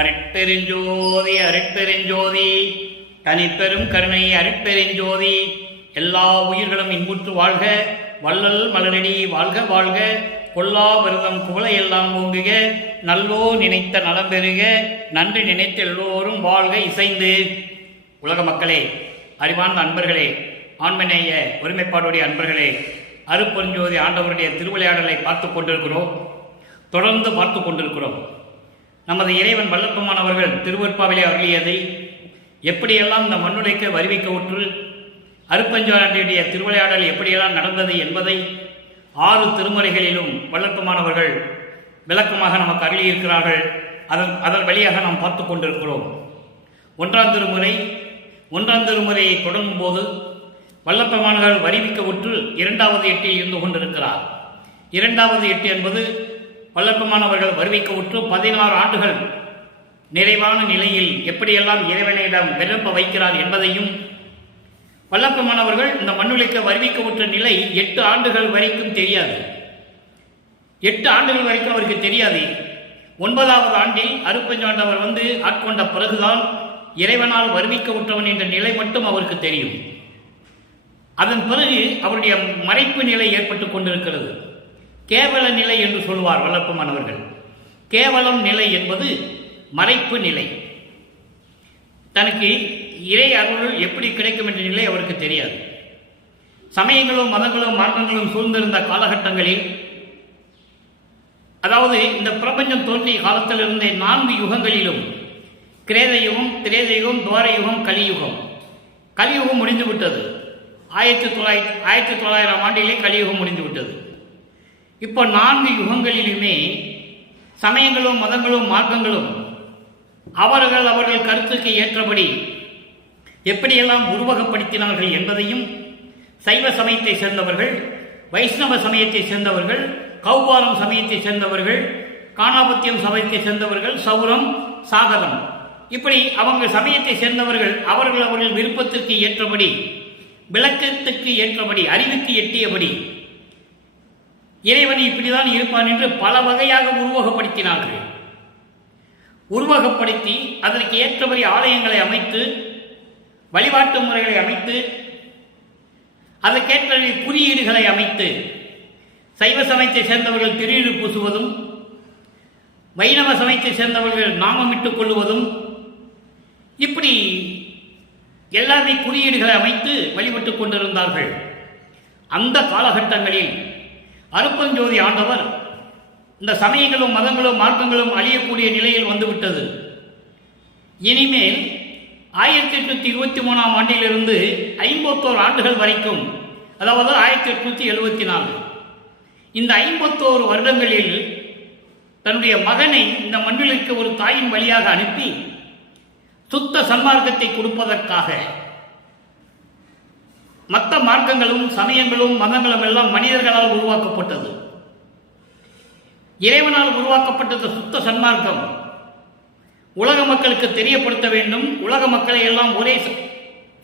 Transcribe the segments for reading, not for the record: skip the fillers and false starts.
அருட்பெருஞ்சோதி அருட்பெருஞ்சோதி தனிப்பெரும் கருணை அருட்பெருஞ்சோதி. எல்லா உயிர்களும் இன்புற்று வாழ்க, வள்ளல் மலரடி வாழ்க வாழ்க, கொல்லா விரதம் குவளை எல்லாம் ஓங்குக, நல்லோ நினைத்த நலம் பெறுக, நன்றி நினைத்த எல்லோரும் வாழ்க இசைந்து. உலக மக்களே, அறிவார்ந்த அன்பர்களே, ஆண்மநேய ஒருமைப்பாடுடைய அன்பர்களே, அருட்பெருஞ்சோதி ஆண்டவருடைய திருவிளையாடலை பார்த்து கொண்டிருக்கிறோம். தொடர்ந்து பார்த்து கொண்டிருக்கிறோம். நமது இறைவன் வல்லப்பமானவர்கள் திருவற்பாவிலே அருளியதை எப்படியெல்லாம் இந்த மண்ணுடைக்க வருவிக்க உற்று அருட்பெருஞ்சோதியுடைய திருவிளையாடல் எப்படியெல்லாம் நடந்தது என்பதை 6 திருமுறைகளிலும் வல்லப்பமானவர்கள் விளக்கமாக நமக்கு அருளியிருக்கிறார்கள். அதன் வழியாக நாம் பார்த்து கொண்டிருக்கிறோம். 1ஆம் திருமுறையை தொடங்கும் போது வல்லப்பமானவர்கள் வருவிக்க உற்று 2வது எட்டில் இருந்து கொண்டிருக்கிறார். 2வது எட்டு என்பது வல்லப்பமானவர்கள் வருவிக்க உற்று 16 ஆண்டுகள் நிறைவான நிலையில் எப்படியெல்லாம் இறைவனிடம் விரும்ப வைக்கிறார் என்பதையும், வல்லப்பமானவர்கள் இந்த மண்ணுலைக்க வருவிக்க உற்ற நிலை 8 ஆண்டுகள் வரைக்கும் தெரியாது. 8 ஆண்டுகள் வரைக்கும் அவருக்கு தெரியாது. 9வது ஆண்டில் அருட்பெருஞ்சோதியாண்டவர் ஆட்கொண்ட பிறகுதான் இறைவனால் வருவிக்க உற்றவன் என்ற நிலை மட்டும் அவருக்கு தெரியும். அதன் பிறகு அவருடைய மறைப்பு நிலை ஏற்பட்டுக் கொண்டிருக்கிறது. கேவல நிலை என்று சொல்வார் வல்லப்பமானவர்கள். கேவலம் நிலை என்பது மறைப்பு நிலை. தனக்கு இறை அருள் எப்படி கிடைக்கும் என்ற நிலை அவருக்கு தெரியாது. சமயங்களும் மதங்களும் மார்க்கங்களும் சூழ்ந்திருந்த காலகட்டங்களில், அதாவது இந்த பிரபஞ்சம் தோன்றிய காலத்திலிருந்தே 4 யுகங்களிலும், கிரேத யுகம், திரேத யுகம், துவார யுகம், கலியுகம். கலியுகம் முடிந்துவிட்டது. 1900 ஆண்டிலே கலியுகம் முடிந்துவிட்டது. இப்போ 4 யுகங்களிலுமே சமயங்களும் மதங்களும் மார்க்கங்களும் அவர்கள் கருத்துக்கு ஏற்றபடி எப்படியெல்லாம் உருவகப்படுத்தினார்கள் என்பதையும், சைவ சமயத்தை சேர்ந்தவர்கள், வைஷ்ணவ சமயத்தை சேர்ந்தவர்கள், கௌபாலம் சமயத்தை சேர்ந்தவர்கள், காணாபத்தியம் சமயத்தை சேர்ந்தவர்கள், சௌரம், சாகதம், இப்படி அவங்க சமயத்தை சேர்ந்தவர்கள் அவர்கள் விருப்பத்திற்கு ஏற்றபடி, விளக்கத்துக்கு ஏற்றபடி, அறிவுக்கு எட்டியபடி இறைவன் இப்படிதான் இருப்பான் என்று பல வகையாக உருவகப்படுத்தினார்கள். உருவகப்படுத்தி அதற்கு ஏற்றபடி ஆலயங்களை அமைத்து, வழிபாட்டு முறைகளை அமைத்து, அதற்கேற்ற குறியீடுகளை அமைத்து, சைவ சமயத்தை சேர்ந்தவர்கள் திருநீறு பூசுவதும், வைணவ சமயத்தை சேர்ந்தவர்கள் நாமமிட்டுக் கொள்ளுவதும், இப்படி எல்லாமே குறியீடுகளை அமைத்து வழிபட்டுக் கொண்டிருந்தார்கள். அந்த காலகட்டங்களில் அருட்பெருஞ்சோதி ஆண்டவர் இந்த சமயங்களும் மதங்களும் மார்க்கங்களும் அழியக்கூடிய நிலையில் வந்துவிட்டது. இனிமேல் 1823ஆம் ஆண்டிலிருந்து 51 ஆண்டுகள் வரைக்கும், அதாவது 1874, இந்த 51 வருடங்களில் தன்னுடைய மகனை இந்த மண்ணிற்கு ஒரு தாயின் வழியாக அனுப்பி சுத்த சன்மார்க்கத்தை கொடுப்பதற்காக, மற்ற மார்க்கங்களும் சமயங்களும் மதங்களும் எல்லாம் மனிதர்களால் உருவாக்கப்பட்டது. இறைவனால் உருவாக்கப்பட்டது சுத்த சன்மார்க்கம் உலக மக்களுக்கு தெரியப்படுத்த வேண்டும். உலக மக்களை எல்லாம் ஒரே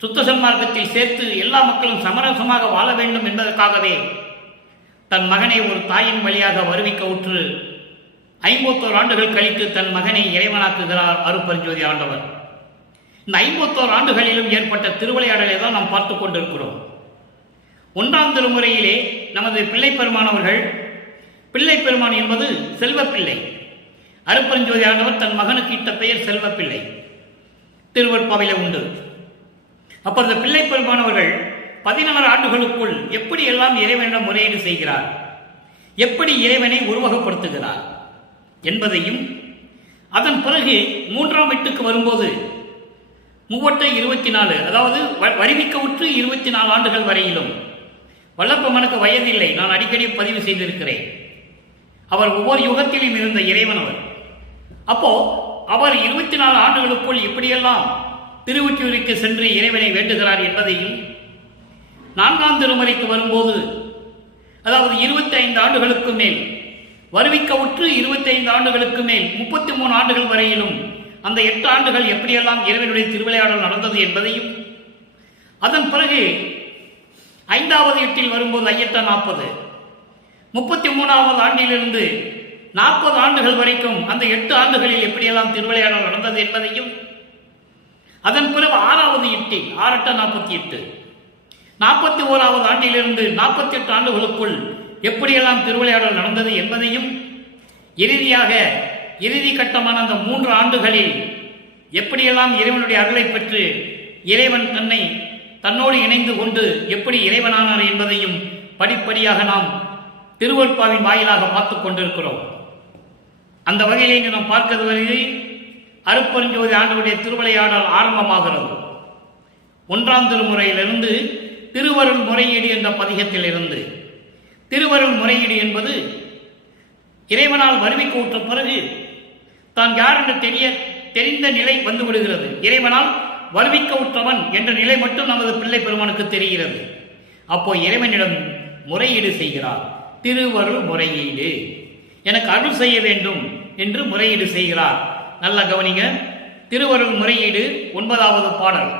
சுத்த சன்மார்க்கத்தில் சேர்த்து எல்லா மக்களும் சமரசமாக வாழ வேண்டும் என்பதற்காகவே தன் மகனை ஒரு தாயின் வழியாக வருவிக்க உற்று 51 ஆண்டுகள் கழித்து தன் மகனை இறைவனாக்குகிறார் அருட்பெருஞ்சோதி ஆண்டவர். இந்த 51 ஆண்டுகளிலும் ஏற்பட்ட திருவிளையாடலை தான் நாம் பார்த்து கொண்டிருக்கிறோம். 1ஆம் திருமுறையிலே நமது பிள்ளை பெருமானவர்கள், பிள்ளை பெருமான் என்பது செல்வப்பிள்ளை. அருட்பெருஞ்சோதி ஆண்டவர் தன் மகனுக்கு இட்ட பெயர் செல்வப்பிள்ளை. திருவற்பாவிலே உண்டு. அப்போ இந்த பிள்ளை பெருமானவர்கள் 16 ஆண்டுகளுக்குள் எப்படி எல்லாம் இறைவனிடம் முறையீடு செய்கிறார், எப்படி இறைவனை உருவகப்படுத்துகிறார் என்பதையும், அதன் பிறகு 3ஆம் எட்டுக்கு வரும்போது 24, அதாவது வருவிக்க உற்று 24 ஆண்டுகள் வரையிலும் வல்லப்பமனுக்கு வயதில்லை. நான் அடிக்கடி பதிவு செய்திருக்கிறேன். அவர் ஒவ்வொரு யுகத்திலும் இருந்த இறைவன் அவர். அப்போ அவர் 24 ஆண்டுகளுக்குள் எப்படியெல்லாம் திருவொற்றியூருக்கு சென்று இறைவனை வேண்டுகிறார் என்பதையும், 4ஆம் திருமுறைக்கு வரும்போது, அதாவது 25 ஆண்டுகளுக்கு மேல் வருவிக்க உற்று 25 ஆண்டுகளுக்கு மேல் 33 ஆண்டுகள் வரையிலும் அந்த 8 ஆண்டுகள் எப்படியெல்லாம் இறைவனுடைய திருவிளையாடல் நடந்தது என்பதையும், அதன் பிறகு 5வது எட்டில் வரும்போது 40, 33வது ஆண்டிலிருந்து 40 ஆண்டுகள் வரைக்கும் அந்த 8 ஆண்டுகளில் எப்படியெல்லாம் திருவிளையாடல் நடந்தது என்பதையும், அதன் பிறகு 6வது இட்டில் 6 48 41வது ஆண்டிலிருந்து 48 ஆண்டுகளுக்குள் எப்படியெல்லாம் திருவிளையாடல் நடந்தது என்பதையும், இறுதியாக இறுதி கட்டமான அந்த 3 ஆண்டுகளில் எப்படியெல்லாம் இறைவனுடைய அருளை பெற்று இறைவன் தன்னோடு இணைந்து கொண்டு எப்படி இறைவனானார் என்பதையும் படிப்படியாக நாம் திருவருட்பாவின் வாயிலாக பார்த்துக் கொண்டிருக்கிறோம். அந்த வகையில் இங்கு நாம் பார்க்கிறது வரையில் அருட்பெருஞ்சோதி ஆண்டவருடைய திருவிளையாடல் ஆரம்பமாகிறது. 1ஆம் திருமுறையிலிருந்து திருவருள் முறையீடு என்ற பதிகத்திலிருந்து. திருவருள் முறையீடு என்பது இறைவனால் வருவிக்க உற்ற பிறகு தான் யார் என்று தெரிந்த நிலை வந்து விடுகிறது. இறைவனால் வருவிக்க உற்றவன் என்ற நிலை மட்டும் நமது பிள்ளை பெருமானுக்கு தெரிகிறது. அப்போ இறைவனிடம் முறையீடு செய்கிறார். திருவருள் முறையீடு, எனக்கு அருள் செய்ய வேண்டும் என்று முறையீடு செய்கிறார். நல்ல கவனிங்க. திருவருள் முறையீடு 9வது பாடல்.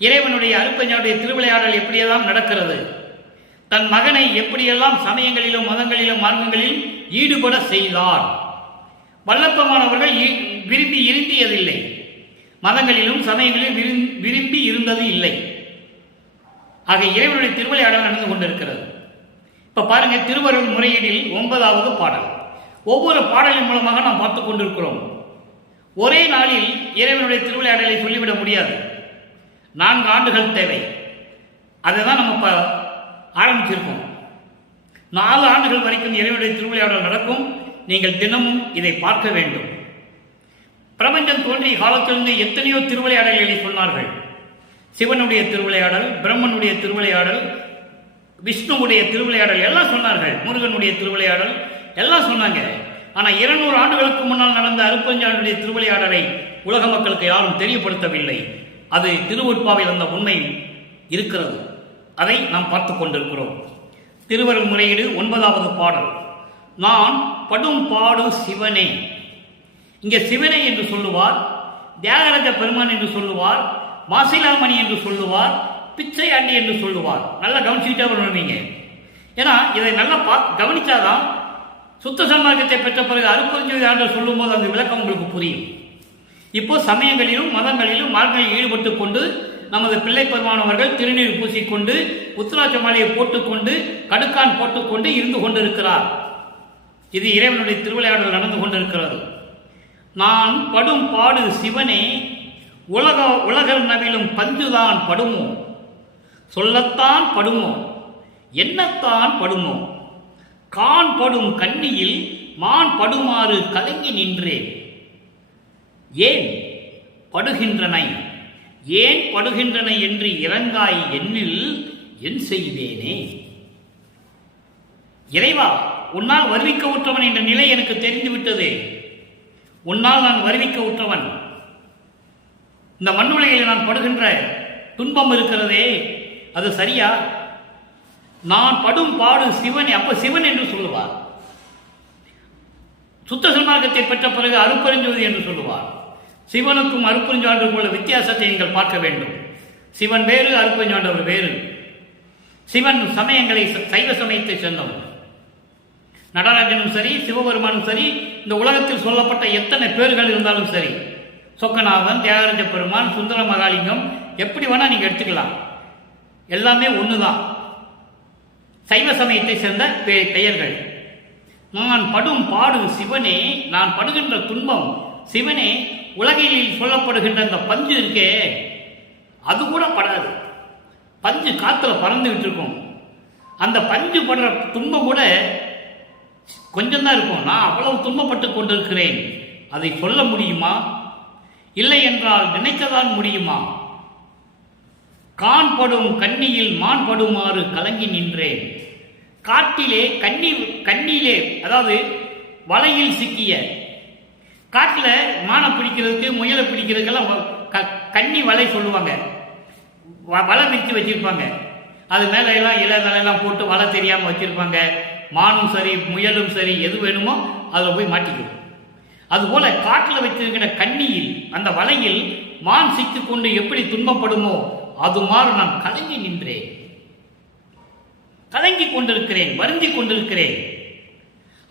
இறைவனுடைய அருட்பெருஞ்சோதியுடைய திருவிளையாடல் எப்படியெல்லாம் நடக்கிறது, தன் மகனை எப்படியெல்லாம் சமயங்களிலும் மதங்களிலும் மார்க்கங்களிலும் ஈடுபட செய்தார். வல்லப்பமானவர்கள் விரும்பி இருந்தியதில்லை, மதங்களிலும் சமயங்களிலும் விரும்பி இருந்தது இல்லை. ஆக இறைவனுடைய திருவிளையாடல் நடந்து கொண்டிருக்கிறது. இப்ப பாருங்க, திருவருள் முறையீடில் 9வது பாடல். ஒவ்வொரு பாடலின் மூலமாக நாம் பார்த்துக் கொண்டிருக்கிறோம். ஒரே நாளில் இறைவனுடைய திருவிளையாடலை சொல்லிவிட முடியாது. 4 ஆண்டுகள் தேவை. அதை தான் நம்ம இப்போ ஆரம்பிச்சிருக்கோம். 4 ஆண்டுகள் வரைக்கும் இறைவனுடைய திருவிளையாடல் நடக்கும். நீங்கள் தினமும் இதை பார்க்க வேண்டும். பிரபஞ்சம் தோன்றிய காலத்திலிருந்து எத்தனையோ திருவிளையாடல்களை சொன்னார்கள். சிவனுடைய திருவிளையாடல், பிரம்மனுடைய திருவிளையாடல், விஷ்ணுவுடைய திருவிளையாடல் எல்லாம் சொன்னார்கள். முருகனுடைய திருவிளையாடல் எல்லாம் சொன்னாங்க. ஆனால் 200 ஆண்டுகளுக்கு முன்னால் நடந்த அருட்பெருஞ்சோதியுடைய திருவிளையாடலை உலக மக்களுக்கு யாரும் தெரியப்படுத்தவில்லை. அது திருவருட்பாவில் அந்த உண்மை இருக்கிறது. அதை நாம் பார்த்து கொண்டிருக்கிறோம். திருவருள் முறையீடு 9வது பாடல். நான் படும் பாடு சிவனே. இங்கே சிவனே என்று சொல்லுவார், தியாகராஜ பெருமான் என்று சொல்லுவார், மாசிலாமணி என்று சொல்லுவார், பிச்சை ஆண்டி என்று சொல்லுவார். நல்லா கவனிச்சுக்கிட்டே வருவீங்க. ஏன்னா இதை நல்லா கவனிச்சாதான் சுத்த சன்மார்க்கத்தை பெற்ற பிறகு அருட்பெருஞ்சோதி ஆண்டவர் சொல்லும் போது அந்த விளக்கம் உங்களுக்கு புரியும். இப்போ சமயங்களிலும் மதங்களிலும் மார்க்கங்களில் ஈடுபட்டு கொண்டு நமது பிள்ளை பெருமானவர்கள் திருநீர் பூசிக்கொண்டு உத்திராட்ச மாலையை போட்டுக்கொண்டு கடுக்கான் போட்டுக்கொண்டு இருந்து கொண்டிருக்கிறார். இது இறைவனுடைய திருவிளையாடல் நடந்து கொண்டிருக்கிறது. நான் படும் பாடு சிவனே, உலகர் நவிலும் பஞ்சுதான் படுமோ, சொல்லத்தான் படுமோ, என்னத்தான் படுமோ, கான் படும் கண்ணியில் மான் படுமாறு கலங்கி நின்றேன். ஏன் படுகின்றனை, ஏன் படுகின்றனை என்று இறங்காய் என்னில் என் செய்தேனே. இறைவா, உன்னால் வருவிக்க உற்றவன் என்ற நிலை எனக்கு தெரிந்துவிட்டது. உன்னால் நான் வருவிக்க உற்றவன். இந்த மண்ணுலகில் நான் படுகின்ற துன்பம் இருக்கிறதே, அது சரியா? நான் படும் பாடு சிவனே. அப்ப சிவன் என்று சொல்லுவார். சுத்த சன்மார்க்கத்தை பெற்ற பிறகு அருட்பெருஞ்சோதி என்று சொல்லுவார். சிவனுக்கும் அருட்பெருஞ்சாண்டவர் போல வித்தியாசத்தை நீங்கள் பார்க்க வேண்டும். சிவன் வேறு, அருட்பெருஞ்சாண்டவர் வேறு. சிவன் சமயங்களை சைவ சமயத்தை சேர்ந்தவன். நடராஜனும் சரி, சிவபெருமானும் சரி, இந்த உலகத்தில் சொல்லப்பட்ட எத்தனை பேர்கள் இருந்தாலும் சரி, சொக்கநாதன், தியாகராஜ பெருமான், சுந்தர மகாலிங்கம், எப்படி வேணா நீங்க எடுத்துக்கலாம். எல்லாமே ஒண்ணுதான், சைவ சமயத்தை சேர்ந்த பெயர்கள். நான் படும் பாடு சிவனே, நான் படுகின்ற துன்பம் சிவனே. உலகில் சொல்லப்படுகின்ற அந்த பஞ்சு இருக்கே, அது கூட படாது. பஞ்சு காத்துல பறந்துகிட்டு இருக்கும். அந்த பஞ்சு படுற துன்பம் கூட கொஞ்சம் தான் இருக்கும். நான் அவ்வளவு துன்பப்பட்டு கொண்டிருக்கிறேன். அதை சொல்ல முடியுமா? இல்லை என்றால் நினைக்கத்தான் முடியுமா? கான் படும் கண்ணியில் மான் படுமாறு கலங்கி நின்றேன். காட்டிலே கண்ணிலே, அதாவது வலையில் சிக்கிய, காட்டில் மானை பிடிக்கிறதுக்கு முயலை பிடிக்கிறதுக்கெல்லாம் கண்ணி வலை சொல்லுவாங்க. வலை விரித்து வச்சிருப்பாங்க. அது மேலே எல்லாம் இலை தலையெல்லாம் போட்டு வலை தெரியாமல் வச்சிருப்பாங்க. மானும் சரி, முயலும் சரி, எது வேணுமோ அதில் போய் மாட்டிக்கும். அதுபோல காட்டில் வச்சிருக்கிற கண்ணியில், அந்த வலையில் மான் சிக்கிக்கொண்டு எப்படி துன்பப்படுமோ அது மாதிரி நான் கலங்கி நின்றேன், கலங்கி கொண்டிருக்கிறேன், வருந்தி கொண்டிருக்கிறேன்.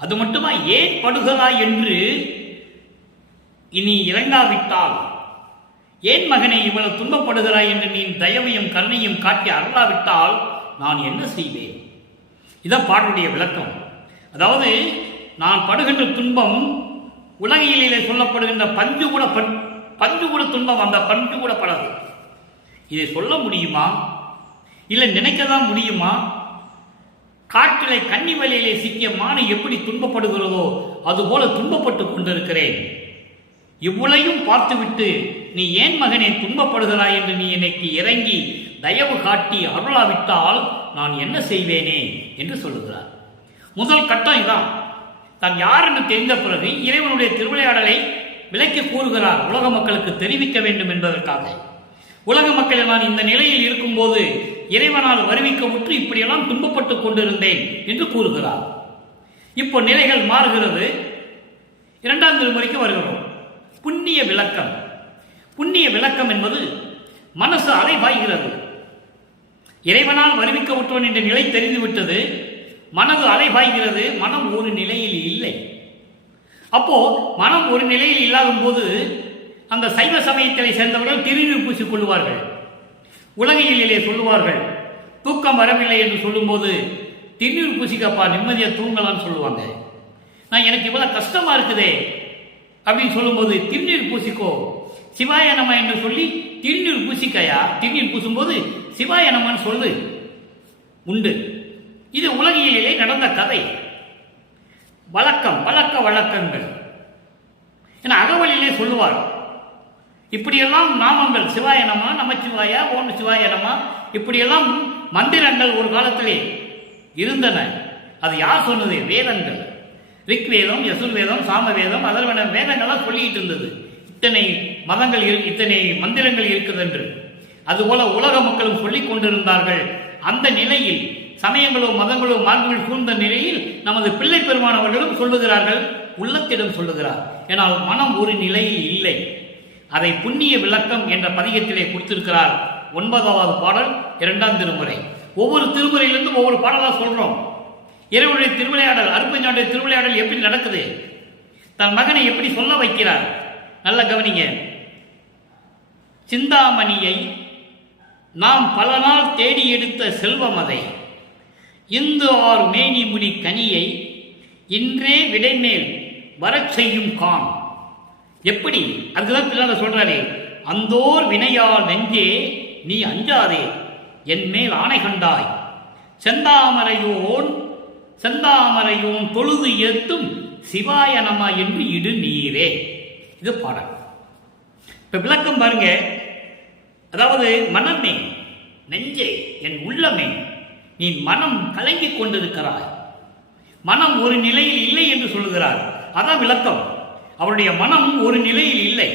அது மட்டுமா ஏன் படுகிறாய் என்று இனி இறங்காவிட்டால், ஏன் மகனை இவ்வளவு துன்பப்படுகிறாய் என்று நீ தயவையும் கருணையும் காட்டி அருளாவிட்டால் நான் என்ன செய்வேன்? இதான் பாடலுடைய விளக்கம். அதாவது நான் படுகின்ற துன்பம் உலகிலே சொல்லப்படுகின்ற பஞ்சு கூட துன்பம், அந்த பஞ்சு கூட படாது. இதை சொல்ல முடியுமா? இல்லை நினைக்கதான் முடியுமா? காற்றிலே கன்னி வலையிலே சிக்கிய மானை எப்படி துன்பப்படுகிறதோ அதுபோல துன்பப்பட்டு கொண்டிருக்கிறேன். இவ்வளையும் பார்த்துவிட்டு நீ ஏன் மகனே துன்பப்படுகிறாய் என்று நீ எனக்கு இறங்கி தயவு காட்டி அருளாவிட்டால் நான் என்ன செய்வேனே என்று சொல்லுகிறார். முதல் கட்டம் இதான். தான் யார் என்று தெரிந்த பிறகு இறைவனுடைய திருவிளையாடலை விளக்கி கூறுகிறார், உலக மக்களுக்கு தெரிவிக்க வேண்டும் என்பதற்காக. உலக மக்கள் நான் இந்த நிலையில் இருக்கும்போது இறைவனால் வருவிக்க முற்று இப்படியெல்லாம் துன்பப்பட்டு கொண்டிருந்தேன் என்று கூறுகிறார். இப்போ நிலைகள் மாறுகிறது. இரண்டாம் திருமுறைக்கு வருகிறோம். புண்ணிய விளக்கம். புண்ணிய விளக்கம் என்பது மனசு அலைபாய்கிறது. இறைவனால் வருவிக்க முற்றவன் என்ற நிலை தெரிந்துவிட்டது. மனது அலைபாய்கிறது. மனம் ஒரு நிலையில் இல்லை. அப்போ மனம் ஒரு நிலையில் இல்லாத போது அந்த சைவ சமயத்தை சேர்ந்தவர்கள் திருநீர் பூசிக் கொள்வார்கள். உலகியலிலே சொல்லுவார்கள், தூக்கம் வரவில்லை என்று சொல்லும்போது திருநீர் பூசிக்கப்பா நிம்மதியா தூங்கலாம்னு சொல்லுவாங்க. நான் எனக்கு இவ்வளவு கஷ்டமா இருக்குதே அப்படின்னு சொல்லும்போது திருநீர் பூசிக்கோ சிவாய நம என்று சொல்லி திருநீர் பூசிக்கையா. திருநீர் பூசும்போது சிவாய நமன்னு சொல்லு உண்டு. இது உலகியலிலே நடந்த கதை, வழக்கம், பழக்க வழக்கங்கள். என அகவலிலே சொல்லுவார், இப்படியெல்லாம் நாமங்கள் சிவாய நம, நமச்சிவாயா, ஓம் சிவாய நம, இப்படியெல்லாம் மந்திரங்கள் ஒரு காலத்திலே இருந்தன. அது யார் சொன்னது? வேதங்கள். ரிக்வேதம், யசுர்வேதம், சாமவேதம், அதர்வன வேதங்கள்லாம் சொல்லிட்டு இருந்தது. இத்தனை மதங்கள் இத்தனை மந்திரங்கள் இருக்குது என்று. அதுபோல உலக மக்களும் சொல்லிக் கொண்டிருந்தார்கள். அந்த நிலையில் சமயங்களோ மதங்களோ மார்க்கங்கள் சூழ்ந்த நிலையில் நமது பிள்ளை பெருமானவர்களும் சொல்லுகிறார்கள், உள்ளத்திடம் சொல்லுகிறார். ஏனால் மனம் ஒரு நிலையில் இல்லை. அதை புண்ணிய விளக்கம் என்ற பதிகத்திலே கொடுத்திருக்கிறார். 9வது பாடல், 2ஆம் திருமுறை. ஒவ்வொரு திருமுறையிலிருந்தும் ஒவ்வொரு பாடலாக சொல்றோம். இறைவனுடைய திருவிளையாடல், அருப்பஞ்சாண்டுடைய திருவிளையாடல் எப்படி நடக்குது, தன் மகனை எப்படி சொல்ல வைக்கிறார். நல்ல கவனிங்க. சிந்தாமணியை நாம் பல நாள் தேடி எடுத்த செல்வம் அதை, இந்து ஆர் மேனி முடி கனியை இன்றே விடைமேல் வரச் செய்யும் கான். எப்படி? அதுதான் பிள்ளால சொல்றாரே, அந்தோர் வினையால் நெஞ்சே நீ அஞ்சாதே என் மேல் ஆணை கண்டாய், செந்தாமரையோன் தொழுது ஏத்தும் சிவாய நம என்று இடு நீரே. இது பாடல். இப்ப விளக்கம் பாருங்க. அதாவது மனமே, நெஞ்சே, என் உள்ளமே, நீ மனம் கலங்கிக் கொண்டிருக்கிறாய். மனம் ஒரு நிலையில் இல்லை என்று சொல்லுகிறார். அதான் விளக்கம். அவருடைய மனம் ஒரு நிலையில் இல்லை.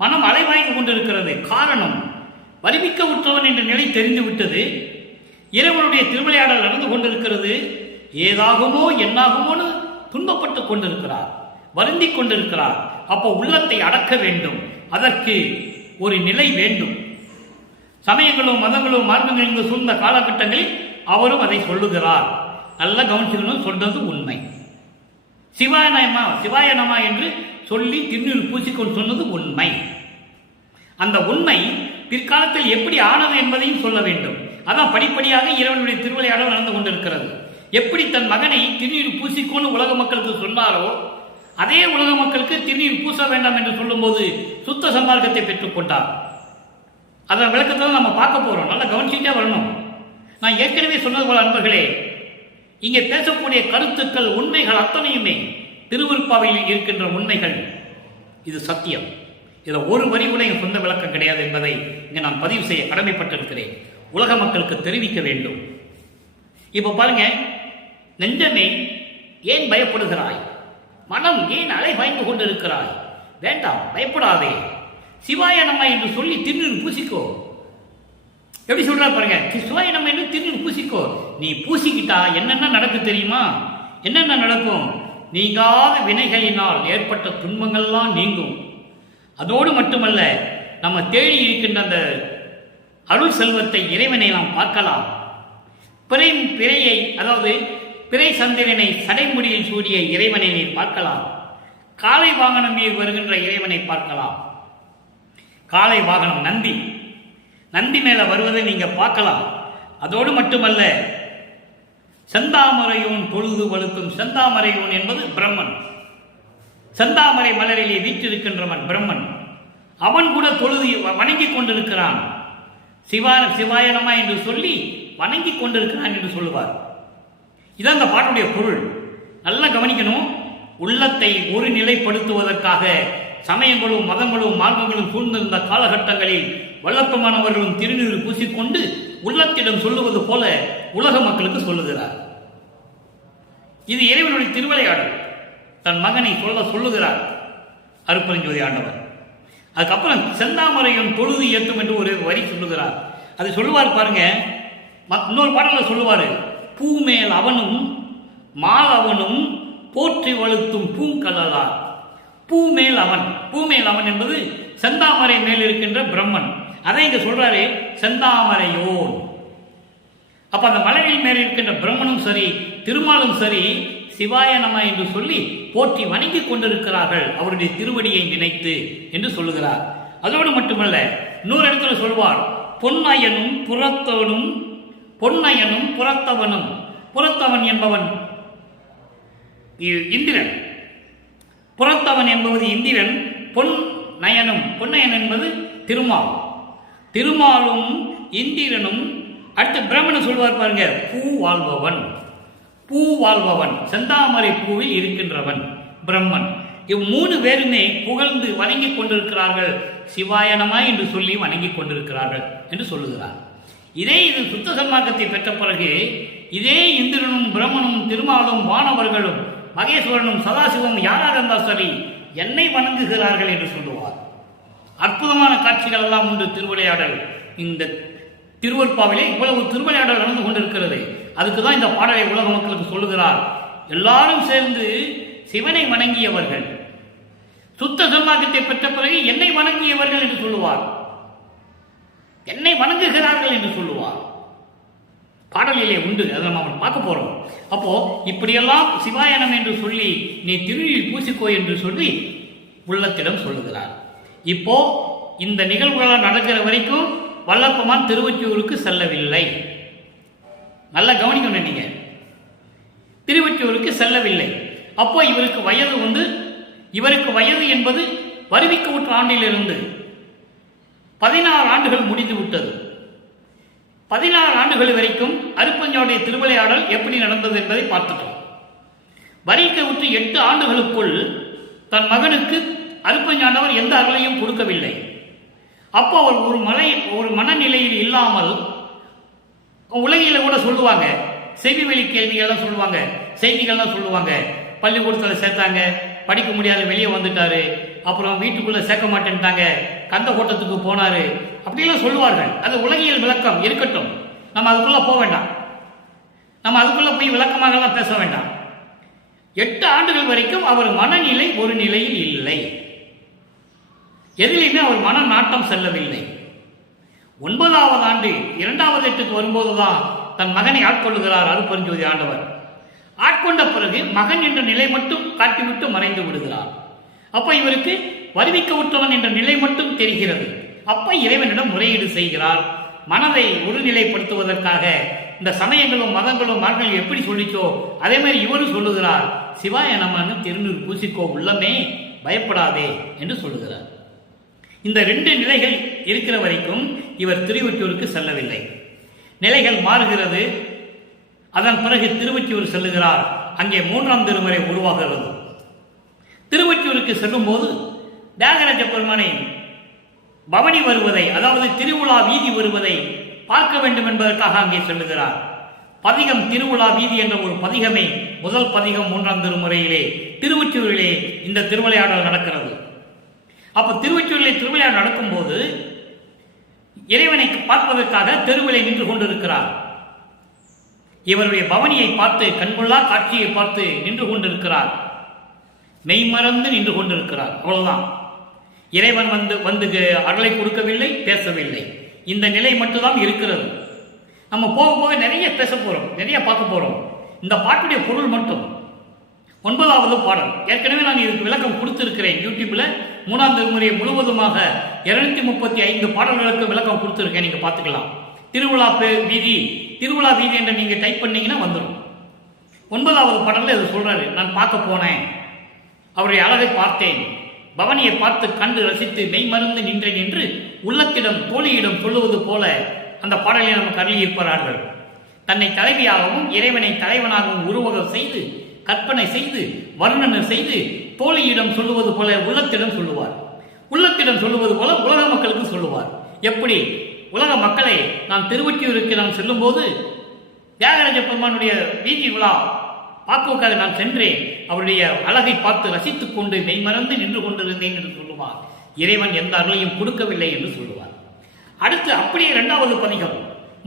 மனம் அலைவாய்ந்து கொண்டிருக்கிறது. காரணம், வருவிக்க உற்றவன் என்ற நிலை தெரிந்துவிட்டது. இறைவனுடைய திருவிளையாடல் நடந்து கொண்டிருக்கிறது. ஏதாகுமோ என்னாகுமோன்னு துன்பப்பட்டு கொண்டிருக்கிறார், வருந்தி கொண்டிருக்கிறார். அப்போ உள்ளத்தை அடக்க வேண்டும். அதற்கு ஒரு நிலை வேண்டும். சமயங்களும் மதங்களும் மார்க்கங்களும் சூழ்ந்த காலகட்டங்களில் அவரும் அதை சொல்லுகிறார். நல்ல கவனிச்சுக்கணும், சொன்னது உண்மை. சிவாய நம என்று சொல்லி திருநீர் பூசிக்கொண்டு சொன்னது உண்மை. அந்த உண்மை பிற்காலத்தில் எப்படி ஆனது என்பதையும் சொல்ல வேண்டும். அதான் படிப்படியாக இறைவனுடைய திருவிளையாடல் நடந்து கொண்டிருக்கிறது. எப்படி தன் மகனை திருநீர் பூசிக்கொண்டு உலக மக்களுக்கு சொன்னாரோ, அதே உலக மக்களுக்கு திருநீர் பூச வேண்டாம் என்று சொல்லும்போது சுத்த சன்மார்க்கத்தை பெற்றுக்கொண்டார். அதன் விளக்கத்தை நம்ம பார்க்க போறோம். நல்லா கவனிச்சுட்டே வரணும். நான் ஏற்கனவே சொன்னது போல அன்பர்களே, இங்கே பேசக்கூடிய கருத்துக்கள், உண்மைகள் அத்தனையுமே திருவிருப்பாவையில் இருக்கின்ற உண்மைகள். இது சத்தியம். இதில் ஒரு வரி கூட என் சொந்த விளக்கம் கிடையாது என்பதை இங்கே நான் பதிவு செய்ய கடமைப்பட்டிருக்கிறேன். உலக மக்களுக்கு தெரிவிக்க வேண்டும். இப்போ பாருங்க, நெஞ்சமே ஏன் பயப்படுகிறாய்? மனம் ஏன் அலை பாய்ந்து கொண்டிருக்கிறாய்? வேண்டாம், பயப்படாதே. சிவாய நம என்று சொல்லி திருநீர் பூசிக்கோ. எப்படி சொல்றா பாருங்க, சிவாய நம என்று திருநீர் பூசிக்கோ. நீ பூசிக்கிட்டா என்னென்ன நடக்கு தெரியுமா? என்னென்ன நடக்கும்? நீங்காத வினைகளினால் ஏற்பட்ட துன்பங்கள்லாம் நீங்கும். அதோடு மட்டுமல்ல, நம்ம தேடி இருக்கின்ற அந்த அருள் செல்வத்தை, இறைவனை நாம் பார்க்கலாம். பிறையை, அதாவது பிறை சந்திரனை சடைமுடியில் சூடிய இறைவனை நீர் பார்க்கலாம். காளை வாகனம் மீது வருகின்ற இறைவனை பார்க்கலாம். காளை வாகனம் நந்தி, நந்தி மேல வருவதை நீங்க பார்க்கலாம். அதோடு மட்டுமல்ல, செந்தாமரையோன் பொழுது வலுக்கும் செந்தாமரையோன் என்பது பிரம்மன். செந்தாமரை மலரிலே வீற்றிருக்கின்றவன் பிரம்மன். அவன் கூட தொழுது வணங்கிக் கொண்டிருக்கிறான். சிவாயனமா என்று சொல்லி வணங்கிக் கொண்டிருக்கிறான் என்று சொல்லுவார். இதான் அந்த பாட்டுடைய பொருள். நல்லா கவனிக்கணும். உள்ளத்தை ஒரு நிலைப்படுத்துவதற்காக சமயங்களும் மதங்களும் மார்க்கங்களும் சூழ்ந்திருந்த காலகட்டங்களில் வல்லப்பமானவர்களும் திருநீர் பூசிக்கொண்டு உள்ளத்திடம் சொல்லுவது போல உலக மக்களுக்கு சொல்லுகிறார். இது இறைவனுடைய திருவிளையாடல். தன் மகனை சொல்லுகிறார் அருட்பெருஞ்சோதி ஆண்டவர். அதுக்கப்புறம் செந்தாமரையும் தொழுது ஏற்றும் என்று ஒரு வரி சொல்லுகிறார். அது சொல்லுவார் பாருங்க. இன்னொரு பாடல சொல்லுவாரு, பூமேல் அவனும் மால் அவனும் போற்றி வலுத்தும் பூங்கலார். பூமேல் அவன், பூமேல் அவன் என்பது செந்தாமரை மேல் இருக்கின்ற பிரம்மன். அதை இங்க சொல்றாரு செந்தாமரையோன். அப்ப அந்த மலையில் மேல் இருக்கின்ற பிரம்மனும் சரி திருமாலும் சரி சிவாய நம என்று சொல்லி போற்றி வணங்கிக் கொண்டிருக்கிறார்கள் அவருடைய திருவடியை நினைத்து என்று சொல்லுகிறார். அதோடு மட்டுமல்ல, இன்னொரு இடத்துல சொல்வார், பொன்னயனும் புறத்தவனும், பொன்னயனும் புறத்தவனும். புறத்தவன் என்பவன் இந்திரன், புறத்தவன் என்பது இந்திரன். பொன் நயனும், பொன்னயன் என்பது திருமால். திருமாலும் இந்திரனும். அடுத்து பிரம்மன் சொல்வார் பாருங்க, பூ வாழ்பவன். பூ வாழ்பவன் செந்தாமரை பூவில் இருக்கின்றவன் பிரம்மன். இவ்3 பேருமே புகழ்ந்து வணங்கிக் கொண்டிருக்கிறார்கள். சிவாயனமாய் என்று சொல்லி வணங்கிக் கொண்டிருக்கிறார்கள் என்று சொல்லுகிறார். இது சுத்த சன்மார்க்கத்தை பெற்ற பிறகு இதே இந்திரனும் பிரம்மனும் திருமாலும் வானவர்களும் மகேஸ்வரனும் சதாசிவம் யாராக இருந்தால் சரி என்னை வணங்குகிறார்கள் என்று சொல்லுவார். அற்புதமான காட்சிகள் எல்லாம் உண்டு. திருவிளையாடல், இந்த திருவற்பாவிலே இவ்வளவு திருவிளையாடல் நடந்து கொண்டிருக்கிறது. அதுக்குதான் இந்த பாடலை உலக மக்களுக்கு சொல்லுகிறார். எல்லாரும் சேர்ந்து சிவனை வணங்கியவர்கள், சுத்த சன்மார்க்கத்தை பெற்ற பிறகு என்னை வணங்கியவர்கள் என்று சொல்லுவார். என்னை வணங்குகிறார்கள் என்று சொல்லுவார். பாடலிலே உண்டு. அதை நம்ம பார்க்க போறோம். அப்போ இப்படியெல்லாம் சிவாயனம் என்று சொல்லி நீ திருநீர் பூசிக்கோ என்று சொல்லி உள்ளத்திடம் சொல்லுகிறார். இப்போ இந்த நிகழ்வுகளால் நடக்கிற வரைக்கும் வல்லப்பமான் திருவொற்றியூருக்கு செல்லவில்லை. நல்லா கவனிக்கணும். நீங்க திருவொற்றியூருக்கு செல்லவில்லை. அப்போ இவருக்கு வயது என்பது வருவிக்க உற்ற ஆண்டிலிருந்து 16 ஆண்டுகள் முடிந்து விட்டது. 16 ஆண்டுகள் வரைக்கும் அருட்பெருஞ்சோதியுடைய திருவிளையாடல் எப்படி நடந்தது என்பதை பார்த்துட்டோம். வரிக்க உற்று 8 ஆண்டுகளுக்குள் தன் மகனுக்கு அருட்பெருஞ்சாண்டவர் எந்த அருளையும் கொடுக்கவில்லை. அப்போ அவர் ஒரு மனநிலையில் இல்லாமல், உலகில கூட சொல்லுவாங்க, செவி வெளி கேள்விகள்லாம் சொல்லுவாங்க, செய்திகள்லாம் சொல்லுவாங்க. பள்ளிக்கூடத்தில் சேர்த்தாங்க, படிக்க முடியாத வெளியே வந்துட்டாரு, அப்புறம் வீட்டுக்குள்ள சேர்க்க மாட்டேன்ட்டாங்க, கந்த கோட்டத்துக்கு போனாரு, அப்படிலாம் சொல்லுவார்கள். அது உலகியல் விளக்கம் இருக்கட்டும், நம்ம அதுக்குள்ள போக வேண்டாம். நம்ம அதுக்குள்ள போய் விளக்கமாகலாம் பேச வேண்டாம். 8 ஆண்டுகள் வரைக்கும் அவர் மனநிலை ஒரு நிலையில் இல்லை. எதிலையுமே அவர் மன நாட்டம் செல்லவில்லை. 9வது ஆண்டு 2வது எட்டுக்கு வரும்போதுதான் தன் மகனை ஆட்கொள்ளுகிறார் அருட்பெருஞ்சோதி ஆண்டவர். ஆட்கொண்ட பிறகு மகன் என்ற நிலை மட்டும் காட்டிவிட்டு மறைந்து விடுகிறார். அப்ப இவருக்கு வருவிக்க உற்றவன் என்ற நிலை மட்டும் தெரிகிறது. அப்ப இறைவனிடம் முறையீடு செய்கிறார். மனதை ஒருநிலைப்படுத்துவதற்காக இந்த சமயங்களும் மதங்களும் மார்களும் எப்படி சொல்லிச்சோ அதே மாதிரி இவரும் சொல்லுகிறார், சிவாய நமன்னு திருநீர் பூசிக்கோ, உள்ளமே பயப்படாதே என்று சொல்லுகிறார். இந்த 2 நிலைகள் இருக்கிற வரைக்கும் இவர் திருவொற்றியூருக்கு செல்லவில்லை. நிலைகள் மாறுகிறது. அதன் பிறகு திருவொற்றியூர் செல்லுகிறார். அங்கே 3ஆம் திருமுறை உருவாகிறது. திருவொற்றியூருக்கு செல்லும் போது தியாகராஜ பெருமானை பவனி வருவதை, அதாவது திருவிழா வீதி வருவதை பார்க்க வேண்டும் என்பதற்காக அங்கே செல்லுகிறார். பதிகம் திருவிழா வீதி என்ற ஒரு பதிகமே முதல் பதிகம் 3ஆம் திருமுறையிலே திருவொற்றியூரிலே இந்த திருவிளையாடல் நடக்கிறது. அப்ப திருவொற்றியூரிலே திருவிளையாடல் நடக்கும் போது இறைவனை பார்ப்பதற்காக தெருவிலை நின்று கொண்டிருக்கிறார். இவருடைய பவனியை பார்த்து, கண்கொள்ளா காட்சியை பார்த்து நின்று கொண்டிருக்கிறார். மெய்மறந்து நின்று கொண்டிருக்கிறார். அவ்வளவுதான். இறைவன் வந்து அருளை கொடுக்கவில்லை, பேசவில்லை. இந்த நிலை மட்டும்தான் இருக்கிறது. நம்ம போக போக நிறைய பேச போறோம், நிறைய பார்க்க போறோம். இந்த பாட்டுடைய பொருள் மட்டும். 9வது பாடல் ஏற்கனவே நான் இதுக்கு விளக்கம் கொடுத்திருக்கிறேன். யூடியூப்ல 3ஆம் திருமுறை முழுவதுமாக 235 பாடல்களுக்கு விளக்கம் கொடுத்திருக்கேன், நீங்க பார்த்துக்கலாம். திருவிழா வீதி, திருவிழா வீதி என்று நீங்க டைப் பண்ணீங்கன்னா வந்துடும். 9வது பாடல்ல இது சொல்றாரு, நான் பார்க்க போனேன், அவருடைய அழகை பார்த்தேன், பவனியை பார்த்து கண்டு ரசித்து மெய்மருந்து நின்றேன் என்று உள்ளத்திடம் தோழியிடம் சொல்லுவது போல அந்த பாடலை நமக்கு அருளியிருப்பார்கள். தன்னை தலைவியாகவும் இறைவனை தலைவனாகவும் உருவகம் செய்து கற்பனை செய்து வர்ணனை செய்து தோழியிடம் சொல்லுவது போல உள்ளத்திடம் சொல்லுவார். உள்ளத்திடம் சொல்லுவது போல உலக மக்களுக்கு சொல்லுவார். எப்படி? உலக மக்களை நான் திருவொற்றியூருக்கு நான் செல்லும் போது தியாகராஜ பெருமானுடைய வீதி விழா பார்ப்பதற்காக நான் சென்றேன், அவருடைய அழகை பார்த்து ரசித்துக் கொண்டு மெய்மறந்து நின்று கொண்டிருந்தேன் என்று சொல்லுவார். இறைவன் எந்த அருளையும் கொடுக்கவில்லை என்று சொல்லுவார். அடுத்து அப்படியே 2வது பதிகம்,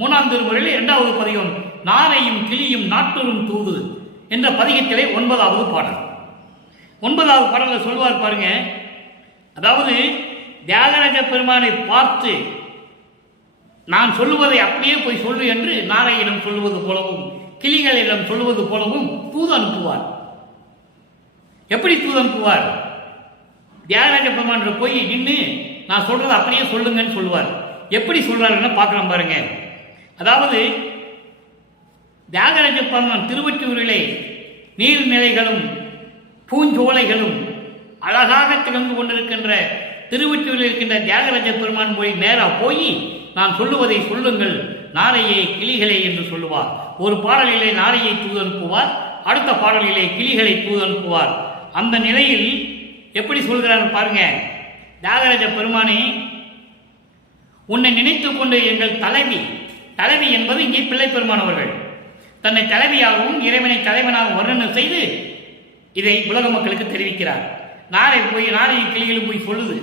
3ஆம் திருமுறையில் 2வது பதிகம், நாரையும் கிளியும் நாட்டூரும் தூது என்ற பதிகத்திலே 9வது பாடல். 9வது பாடலில் சொல்வார் பாருங்க, அதாவது தியாகராஜ பெருமானை பார்த்து நான் சொல்லுவதை அப்படியே போய் சொல்லு என்று நாரையிடம் சொல்லுவது போலவும் கிளிகளிடம் சொல்லுவது போலவும் தூது அனுப்புவார். எப்படி தூது அனுப்புவார்? தியாகராஜ பெருமான் போய் நின்று நான் சொல்றதை அப்படியே சொல்லுங்கன்னு சொல்லுவார். எப்படி சொல்றாருன்னு பார்க்கலாம் பாருங்க. அதாவது தியாகராஜ பெருமான் திருவொற்றியூரிலே நீர்நிலைகளும் பூஞ்சோலைகளும் அழகாக திகழ்ந்து கொண்டிருக்கின்ற திருவொற்றியூரில் இருக்கின்ற தியாகராஜ பெருமான் போய் நேரா போய் நான் சொல்லுவதை சொல்லுங்கள் நாரையே கிளிகளே என்று சொல்லுவார். ஒரு பாடலிலே நாரையை தூது அனுப்புவார், அடுத்த பாடலிலே கிளிகளை தூது அனுப்புவார். அந்த நிலையில் எப்படி சொல்கிறார் பாருங்க, தியாகராஜ பெருமானே உன்னை நினைத்துக் கொண்டு எங்கள் தலைவி, தலைவி என்பது இங்கே பிள்ளை பெருமான் அவர்கள் தன்னை தலைவியாகவும் இறைவனை தலைவனாகவும் வர்ணனை செய்து இதை உலக மக்களுக்கு தெரிவிக்கிறார். நாரையும் கிளிகளும் போய் சொல்லுது,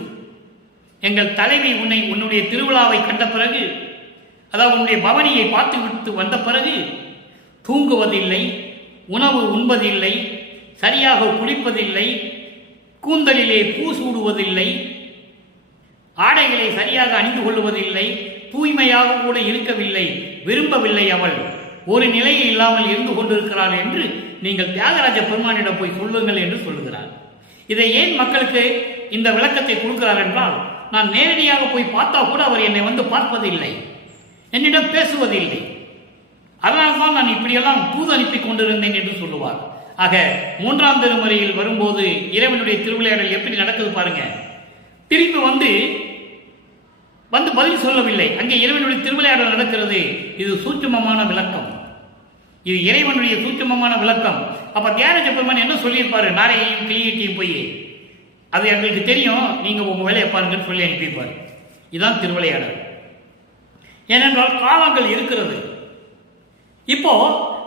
எங்கள் தலைவி உன்னுடைய திருவிழாவை கண்ட பிறகு, அதாவது உன்னுடைய பவனியை பார்த்து விட்டு வந்த பிறகு தூங்குவதில்லை, உணவு உண்பதில்லை, சரியாக குளிப்பதில்லை, கூந்தலிலே பூ சூடுவதில்லை, ஆடைகளை சரியாக அணிந்து கொள்வதில்லை, தூய்மையாக கூட இருக்கவில்லை, விரும்பவில்லை, அவள் ஒரு நிலையில் இல்லாமல் இருந்து கொண்டிருக்கிறாள் என்று நீங்கள் தியாகராஜ பெருமானிடம் போய் சொல்லுங்கள் என்று சொல்லுகிறார். இதை ஏன் மக்களுக்கு இந்த விளக்கத்தை கொடுக்கிறார் என்றால், நான் நேரடியாக போய் பார்த்தா கூட அவர் என்னை வந்து பார்ப்பதில்லை, என்னிடம் பேசுவதில்லை, அதனால்தான் நான் இப்படியெல்லாம் தூது அனுப்பி கொண்டிருந்தேன் என்று சொல்லுவார். ஆக 3ஆம் திருமுறையில் வரும்போது இறைவனுடைய திருவிளையாடல் எப்படி நடக்குது பாருங்க. திரும்பி வந்து பதில் சொல்லவில்லை, அங்கே இறைவனுடைய திருவிளையாடல் நடக்கிறது. இது சூட்சுமமான விளக்கம், இது இறைவனுடைய சூட்சுமமான விளக்கம். அப்ப தியாகராஜ பெருமான் என்ன சொல்லியிருப்பாரு? நாரையையும் கிளியையும் போய் அது எங்களுக்கு தெரியும், நீங்க உங்க வேலையை பாருங்கன்னு சொல்லி அனுப்பியிருப்பாரு. இதுதான் திருவிளையாடல். ஏனென்றால் காலங்கள் இருக்கிறது. இப்போ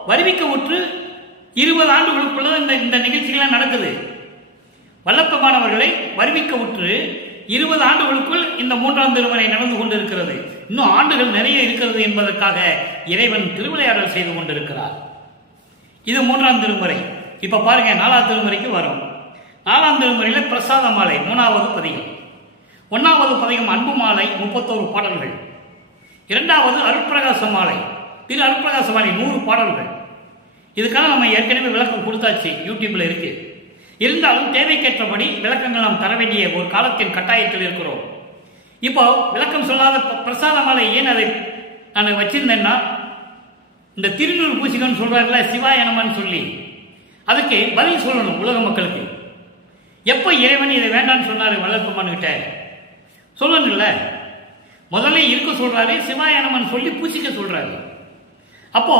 வருவிக்க உற்று 20 ஆண்டுகளுக்குள்ள இந்த நிகழ்ச்சிகள்லாம் நடக்குது. வல்லப்பமானவர்களை வருவிக்க உற்று 20 ஆண்டுகளுக்குள் இந்த 3ஆம் திருமுறை நடந்து கொண்டிருக்கிறது. இன்னும் ஆண்டுகள் நிறைய இருக்கிறது என்பதற்காக இறைவன் திருவிளையாடல் செய்து கொண்டிருக்கிறார். இது 3ஆம் திருமுறை. இப்ப பாருங்க 4ஆம் திருமுறைக்கு வரும். 4ஆம் திருமுறையில பிரசாத மாலை 3வது பதிகம், 1வது பதிகம் அன்பு மாலை 31 பாடல்கள், 2வது அருட்பிரகாச மாலை, திரு அருட்பிரகாச மாலை 100 பாடல்கள். இதுக்காக நம்ம ஏற்கனவே விளக்கம் கொடுத்தாச்சு, யூடியூப்ல இருக்கு. இருந்தாலும் தேவைக்கேற்றபடி விளக்கங்கள் நாம் தர வேண்டிய ஒரு காலத்தின் கட்டாயத்தில் இருக்கிறோம். இப்போ விளக்கம் சொல்லாத பிரசாத மாலை ஏன் அதை நான் வச்சிருந்தேன்னா, இந்த திருநூறு பூசிகன்னு சொல்றாருல சிவாயனமான்னு சொல்லி, அதுக்கு பதில் சொல்லணும் உலக மக்களுக்கு. எப்ப இறைவன் இதை வேண்டான்னு சொன்னாரு வல்லப்பெருமான் கிட்ட சொல்லணும்ல. முதல்ல இருக்க சொல்றாரு, சிவாயனமன் சொல்லி பூசிக்க சொல்றாரு. அப்போ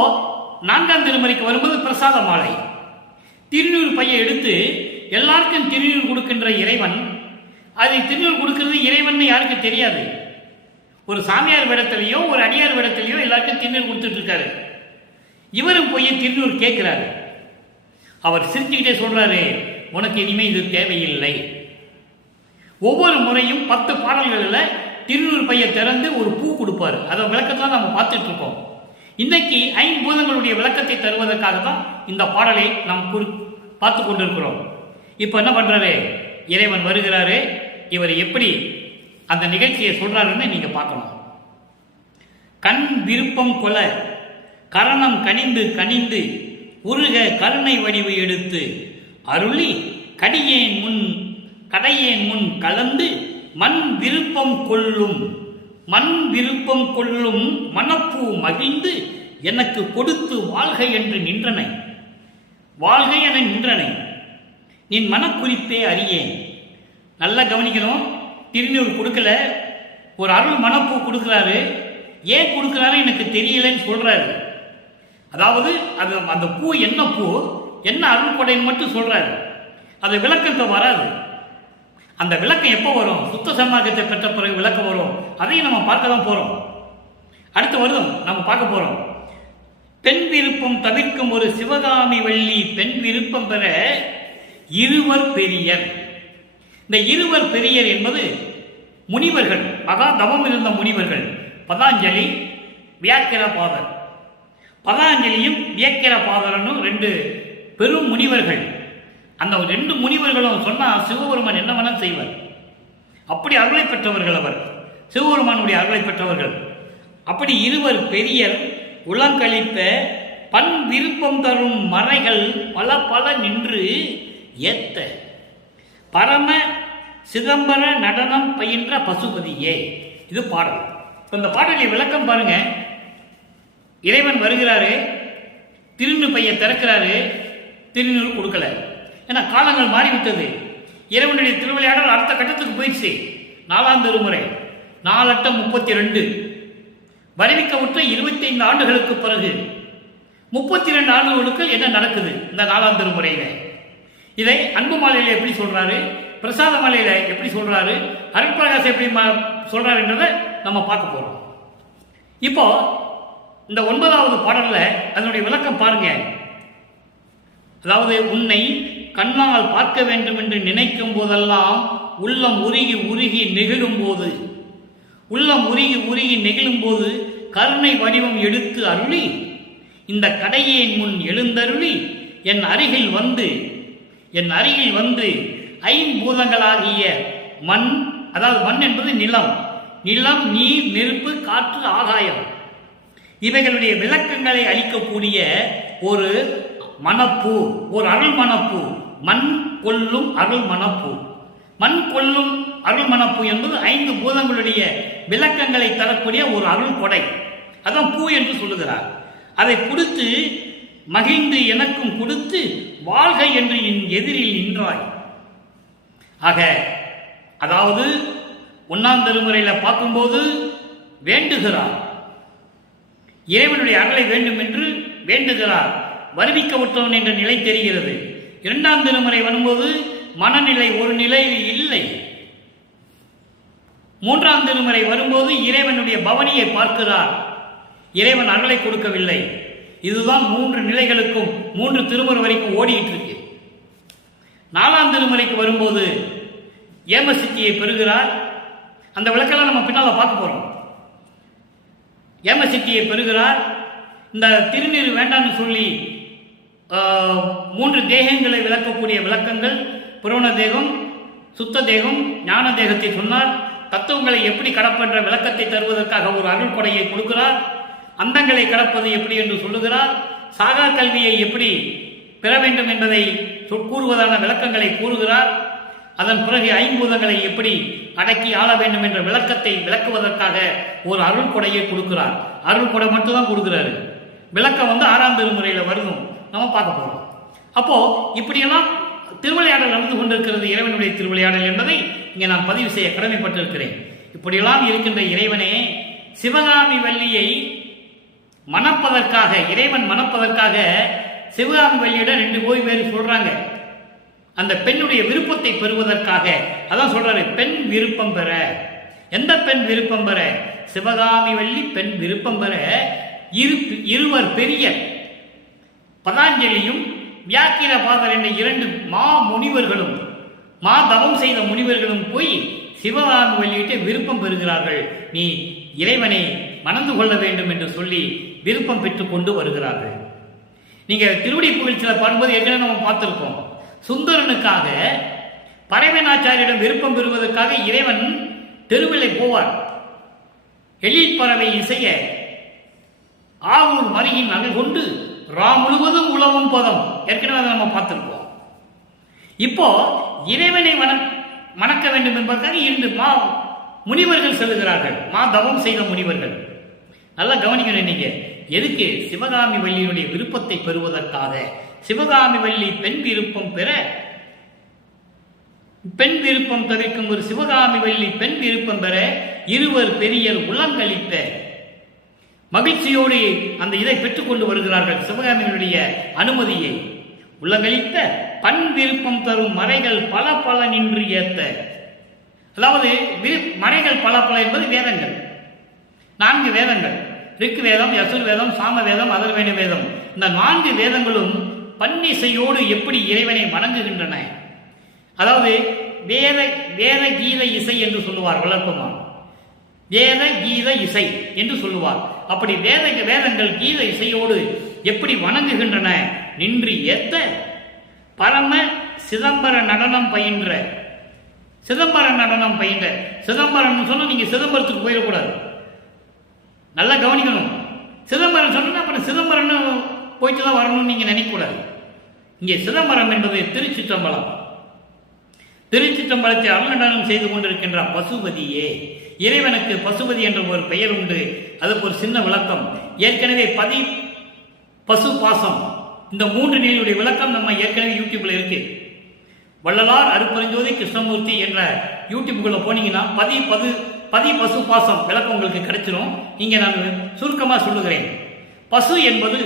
4ஆம் திருமுறைக்கு வரும்போது பிரசாத மாலை, திருநூறு பையை எடுத்து எல்லாருக்கும் திருநூறு கொடுக்கின்ற இறைவன், அது திருநூறு கொடுக்கிறது இறைவன் யாருக்கு தெரியாது. ஒரு சாமியார் வேடத்திலேயோ ஒரு அடியார் வேடத்திலேயோ எல்லாருக்கும் திருநூறு கொடுத்துட்டு இருக்காரு. இவரும் போய் திருநூறு கேட்கிறாரு. அவர் சிரிச்சுக்கிட்டே சொல்றாரு, உனக்கு இனிமே இது தேவையில்லை. ஒவ்வொரு முறையும் 10 பாடல்களில் திருநூறு பையை திறந்து ஒரு பூ கொடுப்பாரு. அதை விளக்கத்தை நம்ம பார்த்துட்டு இருக்கோம். இன்னைக்கு 5 பூதங்களுடைய விளக்கத்தை தருவதற்காக தான் இந்த பாடலை நாம் பார்த்து கொண்டிருக்கிறோம். இப்ப என்ன பண்றாரு? இறைவன் வருகிறாரு. இவர் எப்படி அந்த நிகழ்ச்சியை சொல்றாருன்னு நீங்க பார்க்கணும். கண் விருப்பம் கொல கரணம் கனிந்து கனிந்து உருக கருணை வடிவு எடுத்து அருளி கடையேன் முன் கலந்து மண் விருப்பம் கொள்ளும் மனப்பூ மகிழ்ந்து எனக்கு கொடுத்து வாழ்க என்று நின்றனை. வாழ்க என நின்றனை நின் மனக்குறிப்பே அறியேன். நல்லா கவனிக்கணும். திருநீர் கொடுக்கல, ஒரு அருள் மனப்பூ கொடுக்குறாரு. ஏன் கொடுக்குறாரு எனக்கு தெரியலன்னு சொல்றாரு. அதாவது அது அந்த பூ என்ன பூ, என்ன அருள் கொடைன்னு மட்டும் சொல்றாரு. அது விளக்கத்தை வராது. அந்த விளக்கம் எப்போ வரும்? சுத்த சமாகத்தை பெற்ற பிறகு விளக்கம் வரும். அதையும் நம்ம பார்க்க தான் போறோம். அடுத்த வருடம் நம்ம பார்க்க போறோம். பெண் விருப்பம் தவிர்க்கும் ஒரு சிவகாமி வள்ளி பெண் விருப்பம் பெற இருவர் பெரியர். இந்த இருவர் பெரியர் என்பது முனிவர்கள், மகா தவம் இருந்த முனிவர்கள். பதாஞ்சலி, வியாக்கிரபாதர். பதாஞ்சலியும் வியாக்கிரபாதரனும் ரெண்டு பெரும் முனிவர்கள். அந்த ரெண்டு முனிவர்களும் சொன்னால் சிவபெருமான் என்ன வேணாலும் செய்வார். அப்படி அருளை பெற்றவர்கள் அவர், சிவபெருமானுடைய அருளை பெற்றவர்கள். அப்படி இருவர் பெரியர் உளங்கழித்த பண் விருப்பம் தரும் மறைகள் பல பல நின்று ஏத்த பரம சிதம்பர நடனம் பயின்ற பசுபதியே. இது பாடல். இந்த பாடலை விளக்கம் பாருங்க. இறைவன் வருகிறாரு, திருநு பைய திறக்கிறாரு, திருநூறு கொடுக்கல. ஏன்னா காலங்கள் மாறிவிட்டது. இறைவனுடைய திருவிளையாடல் அடுத்த கட்டத்துக்கு போயிடுச்சு. 4ஆம் திருமுறை 4:32 வருவிக்க விட்ட 25 ஆண்டுகளுக்கு பிறகு 32 ஆண்டுகளுக்கு என்ன நடக்குது இந்த 4ஆம் திருமுறையில? இதை அன்பு மாலையில எப்படி சொல்றாரு, பிரசாத மாலையில எப்படி சொல்றாரு, அருட்பிரகாசம் எப்படி சொல்றாருன்றதை நம்ம பார்க்க போறோம். இப்போ இந்த 9வது பாடல்ல அதனுடைய விளக்கம் பாருங்க. அதாவது உன்னை கண்ணால் பார்க்க வேண்டும் என்று நினைக்கும் போதெல்லாம் உள்ளம் உருகி உருகி நெகிழும் போது கருணை வடிவம் எடுத்து அருளி இந்த கடையேன் முன் எழுந்தருளி என் அருகில் வந்து ஐம்பூதங்களாகிய மண், அதாவது மண் என்பது நிலம், நீர், நெருப்பு, காற்று, ஆகாயம், இவைகளுடைய விளக்கங்களை அளிக்கக்கூடிய ஒரு மனப்பூ, ஒரு அருள் மனப்பூ, மண் கொள்ளும் அருள் மனப்பூ. மண் கொள்ளும் அருள் மனப்பூ என்பது 5 பூதங்களுடைய விளக்கங்களை தரக்கூடிய ஒரு அருள் கொடை. அதான் பூ என்று சொல்லுகிறார். அதை கொடுத்து மகிழ்ந்து எனக்கும் கொடுத்து வாழ்க என்று என் எதிரில் நின்றாய். ஆக அதாவது 1ஆம் திருமுறையில பார்க்கும்போது வேண்டுகிறார், இறைவனுடைய அருளை வேண்டும் என்று வேண்டுகிறார், வருவிக்க விட்டவன் என்ற நிலை தெரிகிறது. 2ஆம் திருமுறை வரும்போது மனநிலை ஒரு நிலையில் இல்லை. 3ஆம் திருமுறை வரும்போது இறைவனுடைய பவனியை பார்க்கிறார், இறைவன் அருளை கொடுக்கவில்லை. இதுதான் 3 நிலைகளுக்கும் 3 திருமுறை வரைக்கும் ஓடிட்டு இருக்கு. 4ஆம் திருமுறைக்கு வரும்போது ஏமசித்தியை பெறுகிறார். அந்த விளக்கெல்லாம் நம்ம பின்னால பார்க்க போறோம். ஏமசித்தியை பெறுகிறார். இந்த திருநீர் வேண்டாம்னு சொல்லி 3 தேகங்களை விளக்கக்கூடிய விளக்கங்கள், புரோண தேகம், சுத்த தேகம், ஞான தேகத்தை சொன்னார். தத்துவங்களை எப்படி கடப்பென்ற விளக்கத்தை தருவதற்காக ஒரு அருள் கொடையை கொடுக்கிறார். அந்தங்களை கடப்பது எப்படி என்று சொல்லுகிறார். சாகா கல்வியை எப்படி பெற வேண்டும் என்பதை கூறுவதான விளக்கங்களை கூறுகிறார். அதன் பிறகு ஐம்பூதங்களை எப்படி அடக்கி ஆள வேண்டும் என்ற விளக்கத்தை விளக்குவதற்காக ஒரு அருள் கொடையை கொடுக்கிறார். அருள் கொடை மட்டும்தான் கொடுக்கிறாரு. விளக்கம் 6ஆம் திருமுறையில் வருதும் நம்ம பார்க்க போறோம். அப்போ இப்படியெல்லாம் திருவிளையாடல் நடந்து கொண்டிருக்கிறது, இறைவனுடைய திருவிளையாடல் என்பதை இங்கே நான் பதிவு செய்ய கடமைப்பட்டிருக்கிறேன். இப்படியெல்லாம் இருக்கின்ற இறைவனே சிவகாமி வள்ளியை மணப்பதற்காக, இறைவன் மணப்பதற்காக சிவகாமி வள்ளியிடம் 2 பேர் சொல்றாங்க. அந்த பெண்ணுடைய விருப்பத்தை பெறுவதற்காக அதான் சொல்றாரு, பெண் விருப்பம் பெற. எந்த பெண் விருப்பம் பெற? சிவகாமி வள்ளி பெண் விருப்பம் பெற இருவர் பெரிய பதாஞ்சலியும் வியாக்கிரபாதர் என்ற 2 மா முனிவர்களும், மா தவம் செய்த முனிவர்களும் போய் சிவகாமி வள்ளியிட்ட விருப்பம் பெறுகிறார்கள். நீ இறைவனை மணந்து கொள்ள வேண்டும் என்று சொல்லி விருப்பம் பெற்றுக் கொண்டு வருகிறார்கள். நீங்க திருவடி புகழ்ச்சியில் பாடும்போது ஏற்கனவே நம்ம பார்த்திருக்கோம். சுந்தரனுக்காக பரமேனாச்சாரியிடம் விருப்பம் பெறுவதற்காக இறைவன் தெருவிலை போவார். எழில் பறவை இசைய ஆவூர் மருகின் நகை கொண்டு முழுவதும் உலவும் பதம். ஏற்கனவே அதை நம்ம பார்த்திருப்போம். இப்போ இறைவனை வணக்க வேண்டும் என்பதற்காக இன்று முனிவர்கள் செல்லுகிறார்கள். தவம் செய்த முனிவர்கள். நல்லா கவனிக்கணும். நீங்க எதுக்கு? சிவகாமி வள்ளியினுடைய விருப்பத்தை பெறுவதற்காக. சிவகாமி வள்ளி பெண் விருப்பம் தவிர்க்கும் ஒரு சிவகாமி வள்ளி பெண் விருப்பம் பெற இருவர் பெரியர் உள்ளங்களித்த மகிழ்ச்சியோடு அந்த இதை பெற்றுக் கொண்டு வருகிறார்கள். சிவகாமியினுடைய அனுமதியை உள்ளங்களித்த பண் விருப்பம் தரும் மறைகள் பல பல நின்று ஏத்த. அதாவது மறைகள் பல பல என்பது வேதங்கள். 4 வேதங்கள். ரிக் வேதம், யசுர் வேதம், சாம வேதம், அதர்வேண வேதம். இந்த 4 வேதங்களும் பன்னிசையோடு எப்படி இறைவனை வணங்குகின்றன. அதாவது வேத கீத இசை என்று சொல்லுவார் வளர்ப்பமான். வேத கீத இசை என்று சொல்லுவார். அப்படி வேதங்கள் கீத இசையோடு எப்படி வணங்குகின்றன நின்று ஏத்த பரம சிதம்பர நடனம் பயின்ற. சிதம்பரம் சொன்னா நீங்க சிதம்பரத்துக்கு போயிடக்கூடாது. நல்லா கவனிக்கணும். சிதம்பரம் சொன்னா அப்புறம் சிதம்பரம் போயிட்டு தான் வரணும்னு நீங்க நினைக்கக்கூடாது. இங்கே சிதம்பரம் என்பது திருச்சிற்றம்பலம். திருச்சிற்றம்பலத்தை அருள்நடனம் செய்து கொண்டிருக்கின்ற பசுபதியே. இறைவனுக்கு பசுபதி என்ற ஒரு பெயர் உண்டு. அதுக்கு ஒரு சின்ன விளக்கம். ஏற்கனவே பசு பாசம் இந்த 3 நிலையுடைய விளக்கம் நம்ம ஏற்கனவே யூடியூப்ல இருக்கு. வள்ளலார் அருட்பெருஞ்சோதி கிருஷ்ணமூர்த்தி என்ற யூடியூப்குள்ள போனீங்கன்னா பதி பசு பாசம் விளக்கம் உங்களுக்கு கிடைச்சிடும். இங்கே நான் சுருக்கமாக சொல்லுகிறேன். பசு என்பது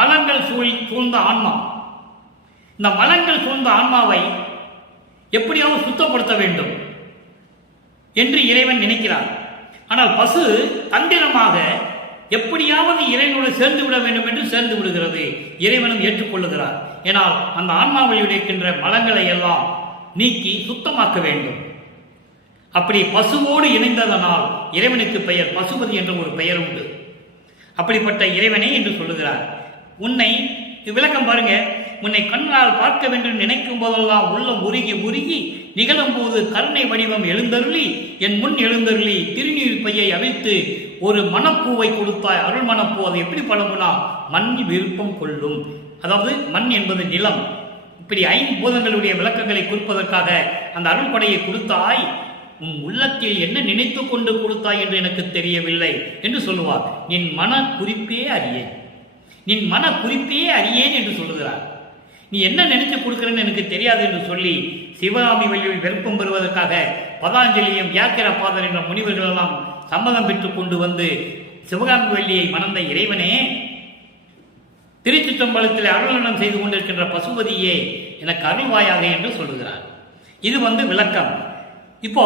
மலங்கள் சூழ்ந்த ஆன்மா. இந்த மலங்கள் சூழ்ந்த ஆன்மாவை எப்படியாவது சுத்தப்படுத்த வேண்டும் என்று இறைவன் நினைக்கிறார். ஆனால் பசு தந்திரமாக எப்படியாவது இறைவனோடு சேர்ந்து விட வேண்டும் என்று சேர்ந்து விடுகிறது. இறைவனும் ஏற்றுக்கொள்ளுகிறார். ஏனால் அந்த ஆன்மாவில் இருக்கின்ற மலங்களை எல்லாம் நீக்கி சுத்தமாக்க வேண்டும். அப்படி பசுவோடு இணைந்ததனால் இறைவனுக்கு பெயர் பசுபதி என்ற ஒரு பெயர் உண்டு. அப்படிப்பட்ட இறைவனே என்று சொல்லுகிறார். உன்னை விளக்கம் பாருங்க. உன்னை கண்ணால் பார்க்க வேண்டும் நினைக்கும் போதெல்லாம் உள்ளம் உருகி நிகழும் போது கருணை வடிவம் எழுந்தருளி என் முன் எழுந்தருளி திருநீர் பையை அவிழ்த்து ஒரு மணப்பூவை கொடுத்தாய். அருள் மணப்பூ. அது எப்படி பழகுனா மண் விருப்பம் கொள்ளும். அதாவது மண் என்பது நிலம். இப்படி 5 பூதங்களுடைய விளக்கங்களை குறிப்பதற்காக அந்த அருள் படையை கொடுத்தாய். உன் உள்ளத்தில் என்ன நினைத்து கொண்டு கொடுத்தாய் என்று எனக்கு தெரியவில்லை என்று சொல்லுவார். நின் மன குறிப்பே அறியேன் என்று சொல்லுகிறார். நீ என்ன நினைச்சு கொடுக்கிறன்னு எனக்கு தெரியாது என்று சொல்லி சிவகாமி வள்ளியில் விருப்பம் பெறுவதற்காக பதாஞ்சலியும் வியாக்கிரபாதர் என்ற முனிவர்கள் எல்லாம் சம்மதம் பெற்றுக் கொண்டு வந்து சிவகாமி வள்ளியை மணந்த இறைவனே, திருச்சிற்றம்பலத்தில் அருளனம் செய்து கொண்டிருக்கின்ற பசுபதியே எனக்கு அருள்வாயாக என்று சொல்லுகிறார். இது விளக்கம். இப்போ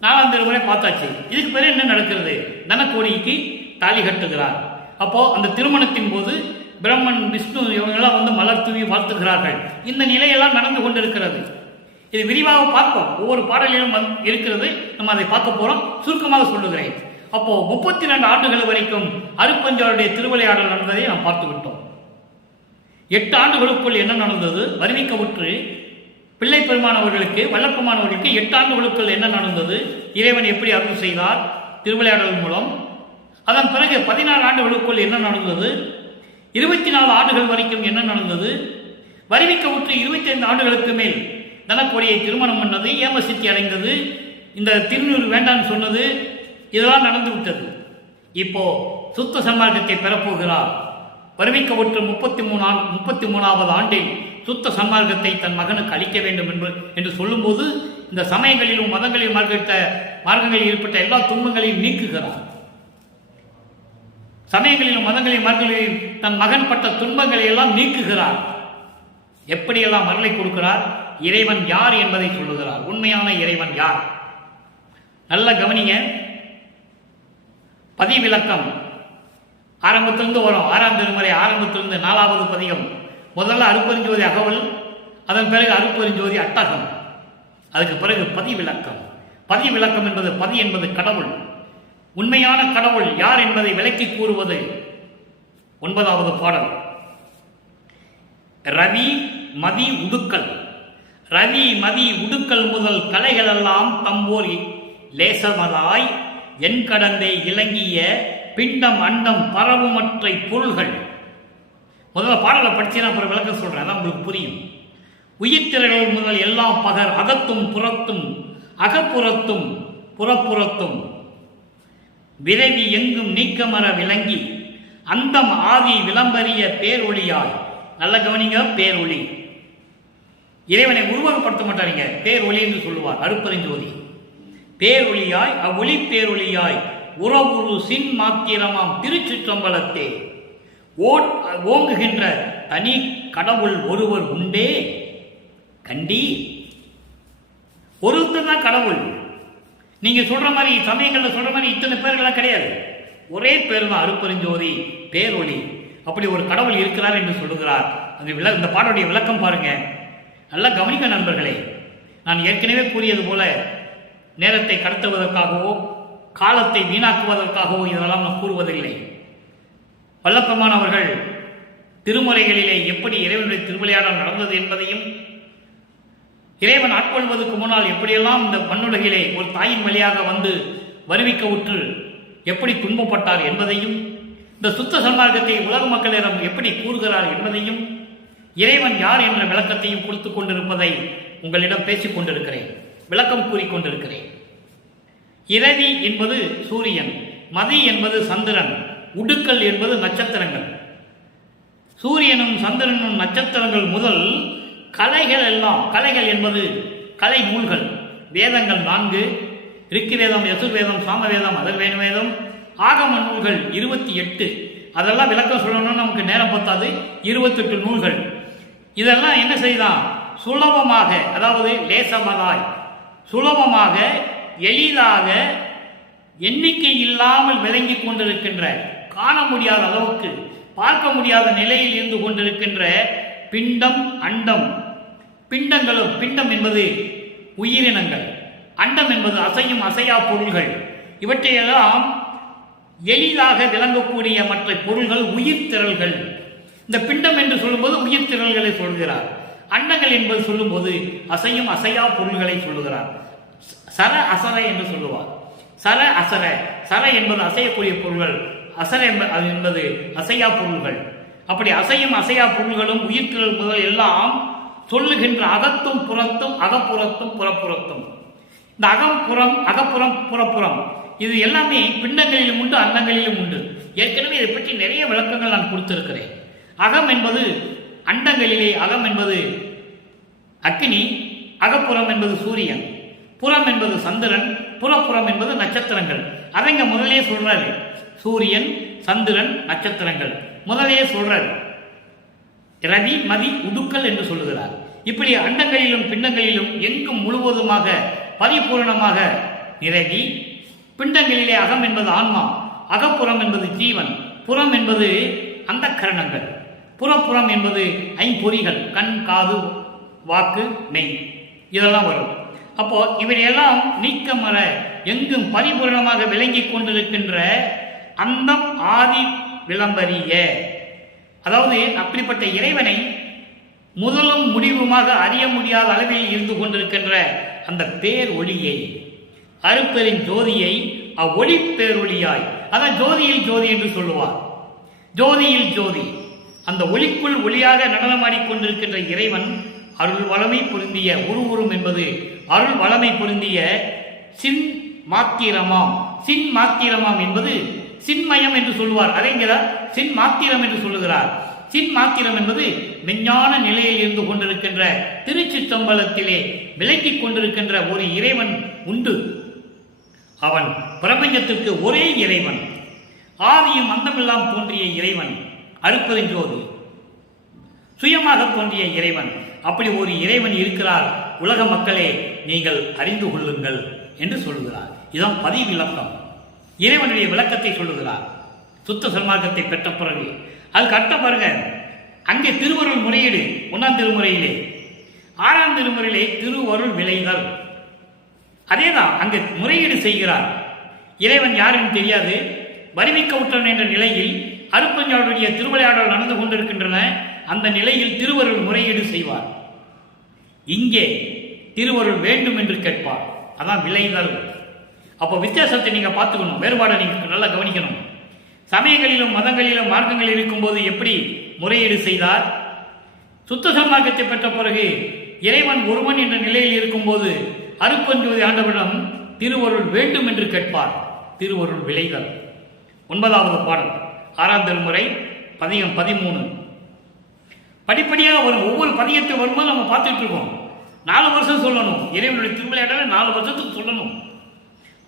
4ஆம் திருமுறை பார்த்தாச்சு. இதுக்கு பிறகு என்ன நடக்கிறது? தனக்கோடிக்கு தாலி கட்டுகிறார். அப்போ அந்த திருமணத்தின் போது பிரம்மன் விஷ்ணு இவங்கெல்லாம் மலர் தூவி வாழ்த்துகிறார்கள். இந்த நிலையெல்லாம் நடந்து கொண்டிருக்கிறது. இது விரிவாக பார்ப்போம். ஒவ்வொரு பாடலிலும் இருக்கிறது. நம்ம அதை பார்க்க போறோம். சுருக்கமாக சொல்லுகிறேன். அப்போ 32 ஆண்டுகள் வரைக்கும் அருட்பெருஞ்சோதியுடைய திருவிளையாடல் நடந்ததை நாம் பார்த்து விட்டோம். 8 ஆண்டுகளுக்குள் என்ன நடந்தது? வருவிக்கவுற்று பிள்ளை பெருமானவர்களுக்கு வல்லப்பமானவர்களுக்கு 8 ஆண்டுகளுக்குள் என்ன நடந்தது? இறைவன் எப்படி அருள் செய்தார் திருவிளையாடல் மூலம். அதன் பிறகு 16 ஆண்டுகளுக்குள் என்ன நடந்தது? 24 ஆண்டுகள் வரைக்கும் என்ன நடந்தது? வருவிக்கவுற்று 25 ஆண்டுகளுக்கு மேல் தனக்கோடியை திருமணம் பண்ணது, ஏமசித்தி அடைந்தது, இந்த திருநூறு வேண்டான்னு சொன்னது, இதெல்லாம் நடந்து விட்டது. இப்போ சுத்த சன்மார்க்கத்தை பெறப்போகிறார். வருவிக்கவுற்று 33வது ஆண்டில் சுத்த சன்மார்க்கத்தை தன் மகனுக்கு அளிக்க வேண்டும் என்று சொல்லும்போது இந்த சமயங்களிலும் மதங்களிலும் மார்க்கங்களில் ஏற்பட்ட எல்லா துன்பங்களையும் நீக்குகிறார். சமயங்களிலும் மதங்களிலும் மார்க்கங்களில் தன் மகன் பட்ட துன்பங்களை எல்லாம் நீக்குகிறார். எப்படியெல்லாம் அருளை கொடுக்கிறார்? இறைவன் யார் என்பதை சொல்லுகிறார். உண்மையான இறைவன் யார்? நல்ல கவனிங்க. பதிவிலக்கம் ஆரம்பத்திலிருந்து வரும். 6ஆம் திருமுறை ஆரம்பத்திலிருந்து 4வது பதிகம். முதல்ல அருட்பெருஞ்சோதி அகவல், அதன் பிறகு அருட்பெருஞ்சோதி அட்டகம், அதுக்கு பிறகு பதிவிலக்கம். பதிவிலக்கம் என்பது பதி என்பது கடவுள். உண்மையான கடவுள் யார் என்பதை விளக்கி கூறுவது 9வது பாடல். ரவி மதி உடுக்கல். ரவி மதி உடுக்கல் முதல் கலைகளெல்லாம் தம்போர் லேசமதாய் என் கடந்தை இலங்கிய பிண்டம் அண்டம் பரவுமற்றை பொருள்கள். முதல்ல பாடலை படிச்சு நான் அப்புறம் விளக்கம் சொல்றேன், அதான் உங்களுக்கு புரியும். உயிர்த்திரள் முதல் எல்லாம் பகர் அகத்தும் புறத்தும் அகப்புறத்தும் புறப்புறத்தும் விரைவி எங்கும் நீக்கமர விளங்கி அந்தம் ஆதி விளம்பரிய பேரொளியாய். நல்ல கவனிங்க, பேரொளி. இறைவனை உருவகப்படுத்த மாட்டாருங்க, பேரொளி என்று சொல்லுவார் அருட்பெருஞ்சோதி. பேரொளியாய் அவ்வொளி பேரொளியாய் உறவுரு சின் மாத்திரமாம் திருச்சிற்றம்பலத்தே ஓங்குகின்ற தனி கடவுள் ஒருவர் உண்டே கண்டி. ஒருத்தர் தான் கடவுள். நீங்க சொல்ற மாதிரி சமயங்கள்ல சொல்ற மாதிரி இத்தனை பேர்கள்லாம் கிடையாது. ஒரே பேர் தான் அருட்பெருஞ்சோதி, பேரொளி. அப்படி ஒரு கடவுள் இருக்கிறார் என்று சொல்லுகிறார். இந்த பாடலுடைய விளக்கம் பாருங்க, நல்லா கவனிக்க நண்பர்களே. நான் ஏற்கனவே கூறியது போல நேரத்தை கடத்துவதற்காகவோ காலத்தை வீணாக்குவதற்காகவோ இதெல்லாம் நான் கூறுவதில்லை. வல்லப்பெருமான் அவர்கள் திருமுறைகளிலே எப்படி இறைவனுடைய திருவிளையாடல் நடந்தது என்பதையும், இறைவன் ஆட்கொள்வதற்கு முன்னால் எப்படியெல்லாம் இந்த மண்ணுலகிலே ஒரு தாயின் வழியாக வந்து வருவிக்க உற்று எப்படி துன்பப்பட்டார் என்பதையும், இந்த சுத்த சன்மார்க்கத்தை உலக மக்களிடம் எப்படி கூறுகிறார் என்பதையும், இறைவன் யார் என்ற விளக்கத்தையும் கொடுத்து கொண்டிருப்பதை உங்களிடம் பேசிக் கொண்டிருக்கிறேன், விளக்கம் கூறிக்கொண்டிருக்கிறேன். இரவி என்பது சூரியன், மதி என்பது சந்திரன், உடுக்கல் என்பது நட்சத்திரங்கள். சூரியனும் சந்திரனும் நட்சத்திரங்கள் முதல் கலைகள் எல்லாம், கலைகள் என்பது கலை நூல்கள், வேதங்கள் 4, ரிக்குவேதம், யசுர்வேதம், சாமவேதம், அதர்வேண வேதம், ஆகம நூல்கள் 28. அதெல்லாம் விளக்கம் சொல்லணும்னு நமக்கு நேரம் பத்தாது. 28 நூல்கள். இதெல்லாம் என்ன செய்தான்? சுலபமாக, அதாவது லேசமதாய் சுலபமாக எளிதாக எண்ணிக்கை இல்லாமல் விளங்கி கொண்டிருக்கின்ற, காண முடியாத அளவுக்கு பார்க்க முடியாத நிலையில் இருந்து கொண்டிருக்கின்ற பிண்டம் அண்டம். பிண்டங்களும், பிண்டம் என்பது உயிரினங்கள், அண்டம் என்பது அசையும் அசையா பொருள்கள். இவற்றையெல்லாம் எளிதாக விளங்கக்கூடிய மற்ற பொருள்கள் உயிர் திரள்கள். இந்த பிண்டம் என்று சொல்லும்போது உயிர் திரள்களை சொல்கிறார். அண்டங்கள் என்பது சொல்லும்போது அசையும் அசையா பொருள்களை சொல்லுகிறார். சர அசர என்று சொல்லுவார். சர அசர, சர என்பது அசையக்கூடிய பொருள்கள், அசர என்பது அசையா பொருள்கள். அப்படி அசையும் அசையா பொருள்களும் உயிர்த்திரள் முதல் எல்லாம் சொல்லுகின்ற அகத்தும் புறத்தும் அகப்புறத்தும் புறப்புறத்தும். இந்த அகப்புறம் அகப்புறம் புறப்புறம் இது எல்லாமே பிண்டங்களிலும் உண்டு, அண்டங்களிலும் உண்டு. ஏற்கனவே இதை பற்றி நிறைய விளக்கங்கள் நான் கொடுத்திருக்கிறேன். அகம் என்பது அண்டங்களிலே, அகம் என்பது அக்னி, அகப்புறம் என்பது சூரியன், புறம் என்பது சந்திரன், புறப்புறம் என்பது நட்சத்திரங்கள். அவங்க முதலே சொல்றாரு, சூரியன் சந்திரன் நட்சத்திரங்கள் முதலே சொல்றாரு. ரவி மதி உடுக்கல் என்று சொல்லுகிறார். இப்படி அண்டங்களிலும் பிண்டங்களிலும் எங்கும் முழுவதுமாக பரிபூரணமாக நிரவி, பிண்டங்களிலே அகம் என்பது ஆன்மா, அகப்புறம் என்பது ஜீவன், புறம் என்பது அந்த கரணங்கள், புறப்புறம் என்பது ஐம்பொறிகள், கண் காது வாக்கு மெய், இதெல்லாம் வரும். அப்போ இவையெல்லாம் நீக்கமர எங்கும் பரிபூரணமாக விளங்கி கொண்டிருக்கின்ற அந்தம் ஆதி விளம்பரிய, அதாவது அப்படிப்பட்ட இறைவனை முதலும் முடிவுமாக அறிய முடியாத அளவில் இருந்து கொண்டிருக்கின்ற அந்த பேர் ஒளியை, அருட்பெரும் ஜோதியை அவ்வொளி பேரொளியாய், அதான் ஜோதியில் ஜோதி என்று சொல்லுவார். ஜோதியில் ஜோதி, அந்த ஒளிக்குள் ஒளியாக நடனமாடிக்கொண்டிருக்கின்ற இறைவன் அருள் வளமை பொருந்திய உருவுரும் என்பது அருள் வளமை பொருந்திய சின் மாத்திரமாம். சின் மாத்திரமாம் என்பது சின்மயம் என்று சொல்லுவார். அதேங்கிறார் சின் மாத்திரம் என்று சொல்லுகிறார். சின் மாத்திரம் என்பது மெஞ்ஞான நிலையில் இருந்து கொண்டிருக்கின்ற திருச்சிற்றம்பலத்திலே விளங்கிக் கொண்டிருக்கின்ற ஒரு இறைவன் உண்டு. அவன் பிரபஞ்சத்திற்கு ஒரே இறைவன், ஆதியும் அந்தமெல்லாம் தோன்றிய இறைவன், அருட்பெருஞ்சோதி சுயமாக தோன்றிய இறைவன். அப்படி ஒரு இறைவன் இருக்கிறார், உலக மக்களே நீங்கள் அறிந்து கொள்ளுங்கள் என்று சொல்லுகிறார். இதுதான் பதிவிலக்கம். இறைவனுடைய விளக்கத்தை சொல்லுகிறார். சுத்த சன்மார்க்கத்தை பெற்ற பிறகு அதுக்கு அர்த்தம் பாருங்க. அங்கே திருவருள் முறையீடு 1ஆம் திருமுறையிலே, 6ஆம் திருமுறையிலே திருவருள் விளைதல். அதேதான் அங்கு முறையீடு செய்கிறார். இறைவன் யாருன்னு தெரியாது, வருவிக்க உற்றன் என்ற நிலையில் அருட்பெருஞ்சோதியுடைய திருவிளையாடல் நடந்து கொண்டிருக்கின்றன. அந்த நிலையில் திருவருள் முறையீடு செய்வார். இங்கே திருவருள் வேண்டும் என்று கேட்பார். அதான் விளைதல். அப்போ வித்தியாசத்தை நீங்க பார்த்துக்கணும், வேறுபாடை நீங்க நல்லா கவனிக்கணும். சமயங்களிலும் மதங்களிலும் மார்க்கங்களில் இருக்கும்போது எப்படி முறையீடு செய்தார். சுத்த சன்மார்க்கத்தை பெற்ற பிறகு இறைவன் ஒருவன் என்ற நிலையில் இருக்கும்போது அருட்பெருஞ்சோதி ஆண்டவரிடம் திருவருள் வேண்டும் என்று கேட்பார். திருவருள் விளைதல். 9வது பாடல் 6ஆம் திருமுறை பதிகம் 13. படிப்படியாக வரும். ஒவ்வொரு பதிகத்தை வரும்போது நம்ம பார்த்துட்டு இருக்கோம். 4 வருஷம் சொல்லணும். இறைவனுடைய திருவிளையாடலை 4 வருஷத்துக்கு சொல்லணும்.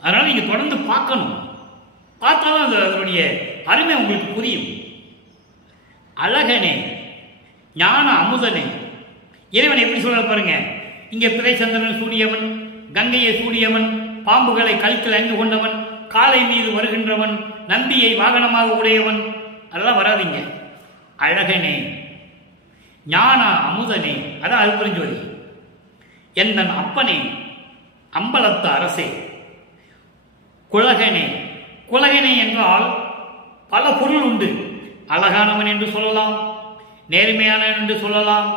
அதனால நீங்க தொடர்ந்து பார்க்கணும். பார்த்தாலும் அதனுடைய அருமை உங்களுக்கு புரியும். அழகனே, ஞான அமுதனே, இறைவன் எப்படி சொல்ல பாருங்க. இங்கே பிறைச்சந்திரன் சூடியவன், கங்கையை சூடியவன், பாம்புகளை கழுத்தில் அணிந்து கொண்டவன், காலை மீது வருகின்றவன், நந்தியை வாகனமாக உடையவன், அதெல்லாம் வராதிங்க. அழகனே, ஞான அமுதனே, அதான் அருட்பெருஞ்சோதி. எந்தன் அப்பனே, அம்பலத்து அரசே, குலகனே. குலகனே என்றால் பல பொருள் உண்டு. அழகானவன் என்று சொல்லலாம், நேர்மையானவன் என்று சொல்லலாம்,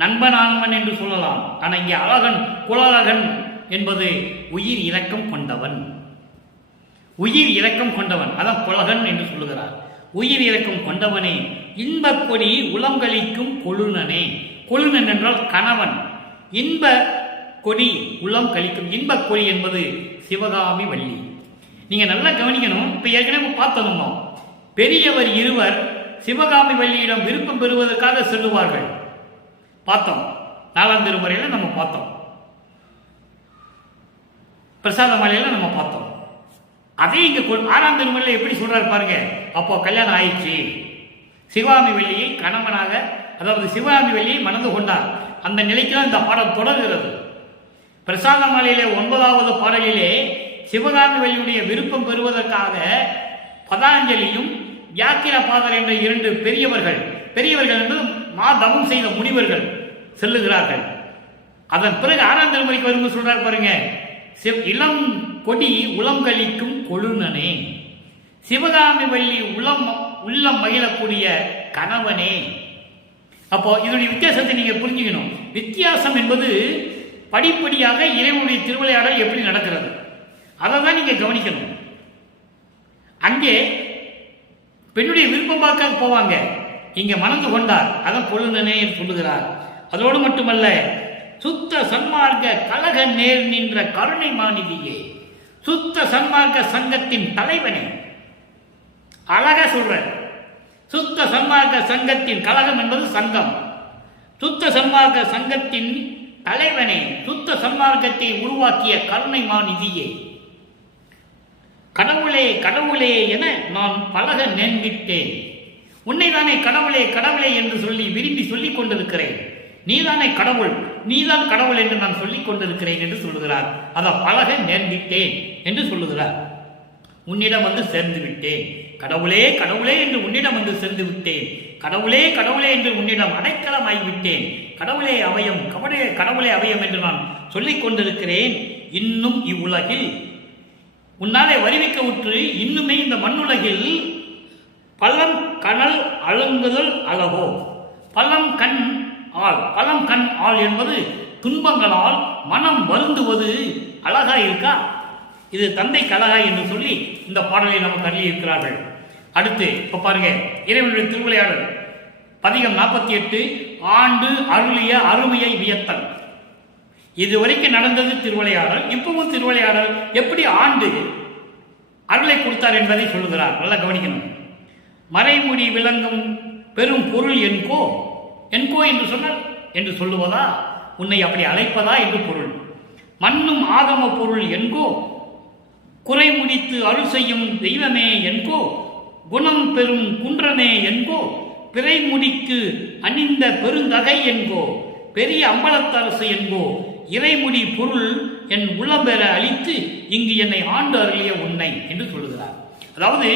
நண்பனானவன் என்று சொல்லலாம். ஆனால் இங்கே அழகன், குலகன் என்பது உயிர் இரக்கம் கொண்டவன். உயிர் இரக்கம் கொண்டவன், அதான் குலகன் என்று சொல்லுகிறார். உயிர் இரக்கம் கொண்டவனே, இன்பக் கொடி உளங்களிக்கும் கொழுனனே. கொழுனன் என்றால் கணவன். இன்ப கொடி உளம் கழிக்கும். இன்பக் கொடி என்பது சிவகாமி வள்ளி. நீங்க நல்லா கவனிக்கணும். இப்ப ஏற்கனவே பார்த்தோம், பெரியவர் இருவர் சிவகாமி வள்ளியிடம் விருப்பம் பெறுவதற்காக செல்லுவார்கள். பார்த்தோம். 4ஆம் திருமுறையில நம்ம பார்த்தோம். பிரசாத மாலையில நம்ம பார்த்தோம். அதே இங்க 6ஆம் திருமுறையில எப்படி சொல்றாரு பாருங்க. அப்போ கல்யாணம் ஆயிடுச்சு. சிவகாமி வள்ளியை கணவனாக, அதாவது சிவகாமி வள்ளியை மணந்து கொண்டார். அந்த நிலைக்கு தான் இந்த பாடல் தொடர்கிறது. பிரசாத மாலையிலே 9வது பாடலிலே சிவகாமி வள்ளியுடைய விருப்பம் பெறுவதற்காக பதாஞ்சலியும் வியாக்கிரபாதர் என்ற 2 பெரியவர்கள் என்பது மாதவம் செய்த முனிவர்கள் செல்லுகிறார்கள். அதன் பிறகு 6ஆம் திருமுறைக்கு வரும்போது சொல்றார் பாருங்க. இளம் கொடி உளம் கழிக்கும் கொழுனனே, சிவகாமி வள்ளி உள்ளம் மகிழக்கூடிய கணவனே. அப்போ இதனுடைய வித்தியாசத்தை நீங்க புரிஞ்சுக்கணும். வித்தியாசம் என்பது படிப்படியாக இறைவனுடைய திருவிளையாடல் எப்படி நடக்கிறது அதை தான் நீங்க கவனிக்கணும். அங்கே பெண்ணுடைய விருப்பம் பார்க்க போவாங்க, இங்க மணந்து கொண்டார், அதான் கொழுனனே சொல்லுகிறார். அதோடு மட்டுமல்ல, சுத்த சன்மார்க்க கழக நேர் நின்ற கருணை மாநிதியே, சுத்த சன்மார்க்க சங்கத்தின் தலைவனே. அழகா சொல்ற. சுத்த சன்மார்க்க சங்கத்தின் கழகம் என்பது சங்கம். சுத்த சன்மார்க்க சங்கத்தின் தலைவனே, சுத்த சன்மார்க்கத்தை உருவாக்கிய கருணை மாநிதியே, கடவுளே கடவுளே என நான் பலக நேர்ந்திட்டேன். உன்னைதானே கடவுளே கடவுளே என்று சொல்லி விரும்பி சொல்லிக் கொண்டிருக்கிறேன். நீதானே கடவுள், நீதான் கடவுள் என்று நான் சொல்லிக் கொண்டிருக்கிறேன் என்று சொல்லுகிறார். அதை பலக நேர்ந்திட்டேன் என்று சொல்லுகிறார். உன்னிடம் வந்து சேர்ந்து விட்டேன். கடவுளே கடவுளே என்று உன்னிடம் வந்து சேர்ந்து விட்டேன். கடவுளே கடவுளே என்று உன்னிடம் அடைக்கலமாகிவிட்டேன். கடவுளே அவயம், கடவுளே அவயம் என்று நான் சொல்லிக் கொண்டிருக்கிறேன். இன்னும் இவ்வுலகில் உன்னாலே வருவிக்க உற்று இன்னுமே இந்த மண்ணுலகில் பழம் கனல் அழுங்குதல் அழகோ. பழம் கண் ஆள் என்பது துன்பங்களால் மனம் வருந்துவது அழகா இருக்கா? இது தந்தைக்கு அழகா என்று சொல்லி இந்த பாடலை நமக்கு அருளி இருக்கிறார்கள். அடுத்து இப்ப பாருங்க, இறைவனுடைய திருவிளையாடல் பதிகம் 48. ஆண்டு அருளிய அருமையை வியத்தல். இதுவரைக்கும் நடந்தது திருவிளையாடல். இப்பவும் திருவிளையாடல் எப்படி ஆண்டு அருளை கொடுத்தார் என்பதை சொல்லுகிறார். நல்லா கவனிக்கணும். மறைமுடி விளங்கும் பெரும் பொருள் என்கோ என்று சொன்னால் என்று சொல்லுவதா, உன்னை அப்படி அழைப்பதா என்று பொருள். மண்ணும் ஆகம பொருள் என்கோ, குறை முடித்து அருள் செய்யும் தெய்வமே என்கோ, குணம் பெறும் குன்றமே என்கோ, பிறை முடிக்கு அணிந்த பெருந்தகை என்கோ, பெரிய அம்பலத்தரசு என்கோ, இறைமுடி பொருள் என் உள்ளம்பெற அளித்து இங்கு என்னை ஆண்டு அருளிய உன்னை என்று சொல்லுகிறார். அதாவது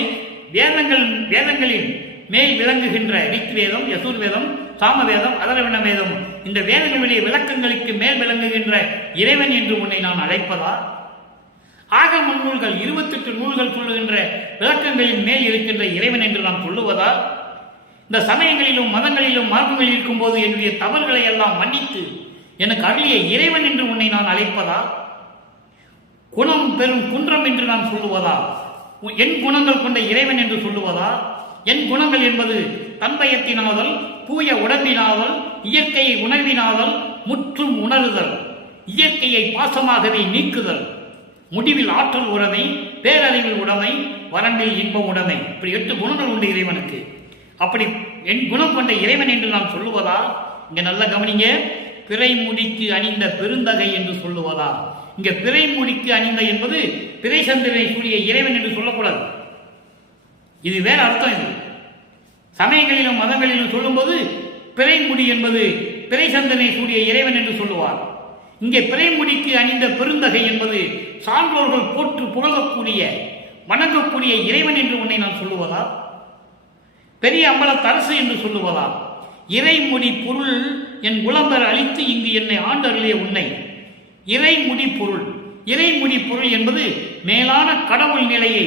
வேதங்களில் மேல் விளங்குகின்ற ரிக்வேதம், யசுர்வேதம், சாமவேதம், அதர்வண வேதம், இந்த வேதங்களுடைய விளக்கங்களுக்கு மேல் விளங்குகின்ற இறைவன் என்று உன்னை நான் அழைப்பதா? ஆகம நூல்கள் 28 நூல்கள் சொல்லுகின்ற விளக்கங்களின் மேல் இருக்கின்ற இறைவன் என்று நாம் சொல்லுவதா? இந்த சமயங்களிலும் மதங்களிலும் மார்க்கங்களில் இருக்கும் போது என்னுடைய தவறுகளை எல்லாம் மன்னித்து எனக்கு அருளிய இறைவன் என்று உன்னை நான் அழைப்பதா? குணம் பெறும் குன்றம் என்று நான் சொல்லுவதா? என் குணங்கள் கொண்ட இறைவன் என்று சொல்லுவதா? என் குணங்கள் என்பது தன்பயத்தினாதல், தூய உடம்பினாதல், இயற்கையை உணர்வினாதல், முற்றும் உணருதல், இயற்கையை பாசமாகவே நீக்குதல், முடிவில் ஆற்றல் உடைமை, பேரறிவில் உடைமை, வரம்பில் இன்பம் உடைமை. இப்படி 8 குணங்கள் உண்டு இறைவனுக்கு. அப்படி குணம் கொண்ட இறைவன் என்று நாம் சொல்லுவதா? இங்க நல்ல கவனிங்க. பிறை முடிக்கு அணிந்த பெருந்தகை என்று சொல்லுவதா? இங்க பிறை முடிக்கு அணிந்த என்பது பிறை சந்திரனை சூடிய இறைவன் என்று சொல்லக்கூடாது. இது வேற அர்த்தம். இது சமயங்களிலும் மதங்களிலும் சொல்லும்போது பிறைமுடி என்பது பிறை சந்திரனை சூடிய இறைவன் என்று சொல்லுவார். இங்கே பிறைமுடிக்கு அணிந்த பெருந்தகை என்பது சான்றோர்கள் போற்று புகழக்கூடிய வணங்கக்கூடிய இறைவன் என்று உன்னை நான் சொல்லுவதா? பெரிய அம்பலத்தரசு என்று சொல்லுவதா? இறைமுடி பொருள் என் உளம்பெற அளித்து இங்கு என்னை ஆண்டருளிய உன்னை. இறைமுடி பொருள், இறைமுடி பொருள் என்பது மேலான கடவுள் நிலையை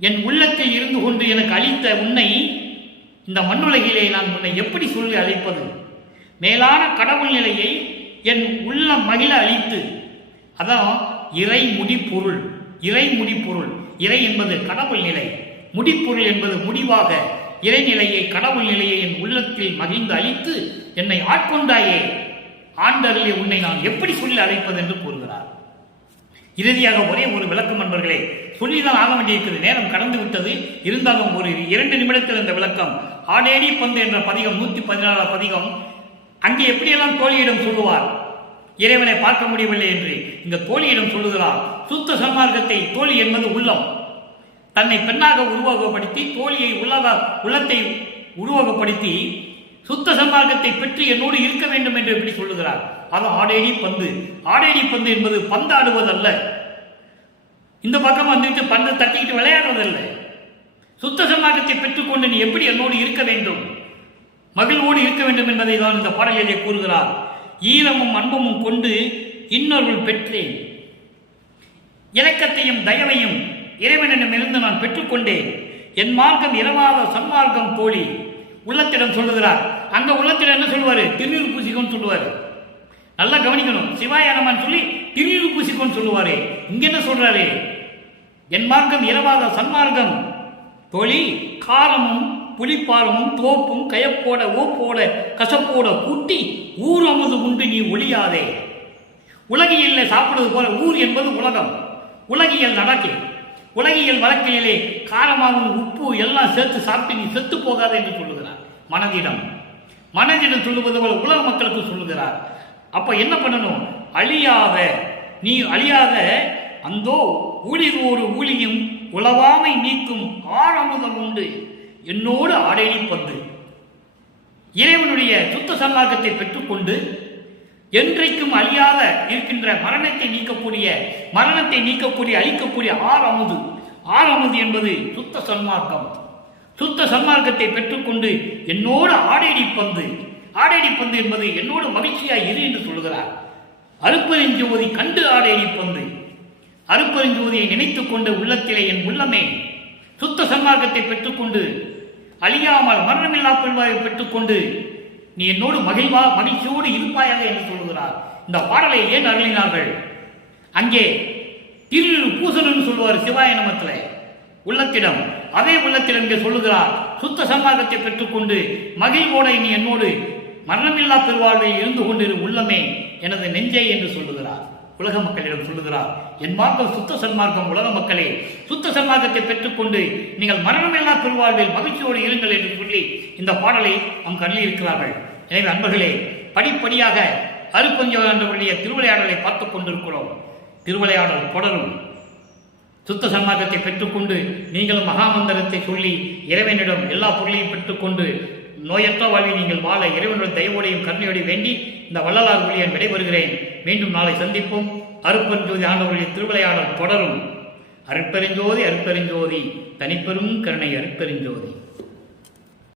என் உள்ளத்தில் இருந்து கொண்டு எனக்கு அளித்த உன்னை இந்த மண்ணுலகிலே நான் உன்னை எப்படி சொல்லி அழைப்பது? மேலான கடவுள் நிலையை என் உள்ள மகிழ அளித்து, அதான் இறைமுடி பொருள். இறைமுடி பொருள், இறை என்பது கடவுள் நிலை, முடிப்பொருள் என்பது முடிவாக இறைநிலையை கடவுள் நிலையை என் உள்ளத்தில் மகிழ்ந்து அளித்து என்னை ஆட்கொண்டாயே, ஆண்டருளே உன்னை நான் எப்படி சொல்லி அழைப்பது என்று கூறுகிறார். இறுதியாக ஒரே ஒரு விளக்கம் நண்பர்களே, சொல்லிதான் ஆக வேண்டியிருக்கிறது. நேரம் கடந்து விட்டது. இருந்தாலும் ஒரு 2 நிமிடத்தில் இந்த விளக்கம். ஆடேடி பந்து என்ற பதிகம் 114 பதிகம். அங்கே எப்படியெல்லாம் தோழியிடம் சொல்லுவார் இறைவனை பார்க்க முடியவில்லை என்று. இந்த தோழியிடம் சொல்லுகிறார். சுத்த சன்மார்க்கத்தை, தோழி என்பது உள்ளம், தன்னை பெண்ணாக உருவகப்படுத்தி தோழியை உள்ளத்தை உருவகப்படுத்தி சுத்த சன்மார்க்கத்தை பெற்று என்னோடு இருக்க வேண்டும் என்று எப்படி சொல்லுகிறார்? அது ஆடேடி பந்து. ஆடேடி பந்து என்பது பந்தாடுவதல்ல, இந்த பக்கம் வந்துட்டு பந்து தட்டிக்கிட்டு விளையாடுவதல்ல. சுத்த சன்மார்க்கத்தை பெற்றுக்கொண்டு நீ எப்படி என்னோடு இருக்க வேண்டும், மகிழ்வோடு இருக்க வேண்டும் என்பதை தான் இந்த பாடலிலே கூறுகிறார். ஈரமும் அன்பமும் கொண்டு இன்னொருள் பெற்றேன், இரக்கத்தையும் தயவையும் இறைவனிடமிருந்து நான் பெற்றுக்கொண்டேன். என் மார்க்கம் இரவாத சன்மார்க்கம் தோழி. உள்ளத்திடம் சொல்லுகிறார். அங்க உள்ளத்திடம் என்ன சொல்லுவாரு? திருநீர் பூசிக்கோன்னு சொல்லுவாரு. நல்லா கவனிக்கணும். சிவாயனமான்னு சொல்லி திருநீர் பூசிக்கோன்னு சொல்லுவாரு. இங்க என்ன சொல்றாரு? என் மார்க்கம் இரவாத சன்மார்க்கம் தோழி. காரமும் புலிப்பாரமும் தோப்பும் கயப்போட ஓப்போட கசப்போட கூட்டி ஊர் அமுது உண்டு நீ ஒளியாதே. உலகியல்ல சாப்பிடுவது போல ஊர் என்பது உலகம். உலகியல் நடக்கை, உலகியல் வழக்கிலே காரமாகவும் உப்பு எல்லாம் சேர்த்து சாப்பிட்டு நீ செத்து போகாது என்று சொல்லுகிறார். மனதிடம் சொல்லுவது போல உலக மக்களுக்கு சொல்லுகிறார். அப்ப என்ன பண்ணணும்? அழியாத, நீ அழியாத அந்தோ ஊழியோடு ஊழியும் உளவாமை நீக்கும் ஆரமுதம் உண்டு என்னோடு ஆடேடி பந்து. இறைவனுடைய சுத்த சன்மார்க்கத்தை பெற்றுக்கொண்டு என்றைக்கும் அழியாத இருக்கின்ற மரணத்தை நீக்கக்கூடிய அழிக்கக்கூடிய ஆரமுது என்பது சுத்த சன்மார்க்கம். சுத்த சன்மார்க்கத்தை பெற்றுக்கொண்டு என்னோடு ஆடேடி பந்து என்பது என்னோடு மகிழ்ச்சியாய் இரு என்று சொல்கிறார். அருப்பெருஞ்சோதி கண்டு ஆடேடி பந்து. அருப்பெருஞ்சோதியை நினைத்துக் கொண்டு உள்ளத்திலே என் உள்ளமே சுத்த சன்மார்க்கத்தை பெற்றுக்கொண்டு அழியாமல் மரணமில்லா பெருவாயை பெற்றுக்கொண்டு நீ என்னோடு மகிழ்ச்சியோடு இருப்பாயாக என்று சொல்லுகிறார். இந்த பாடலை ஏன் அருளினார்கள்? அங்கே திரு பூசணன் சொல்லுவார் சிவாய நமத்துல உள்ளத்திடம். அதே உள்ளத்தில் இங்கே சொல்லுகிறார், சுத்த சன்மார்க்கத்தை பெற்றுக்கொண்டு மகிழ்வோடு நீ என்னோடு மரணமில்லா பெருவாழ்வில் இருந்து கொண்டிரு உள்ளமே எனது நெஞ்சை என்று சொல்லுகிறார். உலக மக்களிடம் சொல்லுகிறார், என் மார்க்கம் சுத்த சன்மார்க்கம். உலக மக்களே, சுத்த சன்மார்க்கத்தை பெற்றுக்கொண்டு நீங்கள் மரணமில்லா பெருவாழ்வில் மகிழ்ச்சியோடு இருங்கள் என்று சொல்லி இந்த பாடலை நம் கல்வி இருக்கிறார்கள். எனவே அன்பர்களே, படிப்படியாக அருப்பெருஞ்சோதியுடைய திருவிளையாடலை பார்த்துக் கொண்டிருக்கிறோம். திருவிளையாடல் தொடரும். சுத்த சன்மார்க்கத்தை பெற்றுக்கொண்டு நீங்களும் மகாமந்திரத்தை சொல்லி இறைவனிடம் எல்லா பொருளையும் பெற்றுக்கொண்டு நோயற்ற வாழ்வை நீங்கள் வாழ இறைவனுடைய தயவோடையும் கருணையோடையும் வேண்டி இந்த வள்ளலார் வழியை விடைபெறுகிறேன். மீண்டும் நாளை சந்திப்போம். அருப்பெருஞ்சோதி ஆண்டவருடைய திருவிளையாடல் தொடரும். அருட்பெருஞ்சோதி அருட்பெருஞ்சோதி, தனிப்பெரும் கருணை அருட்பெருஞ்சோதி.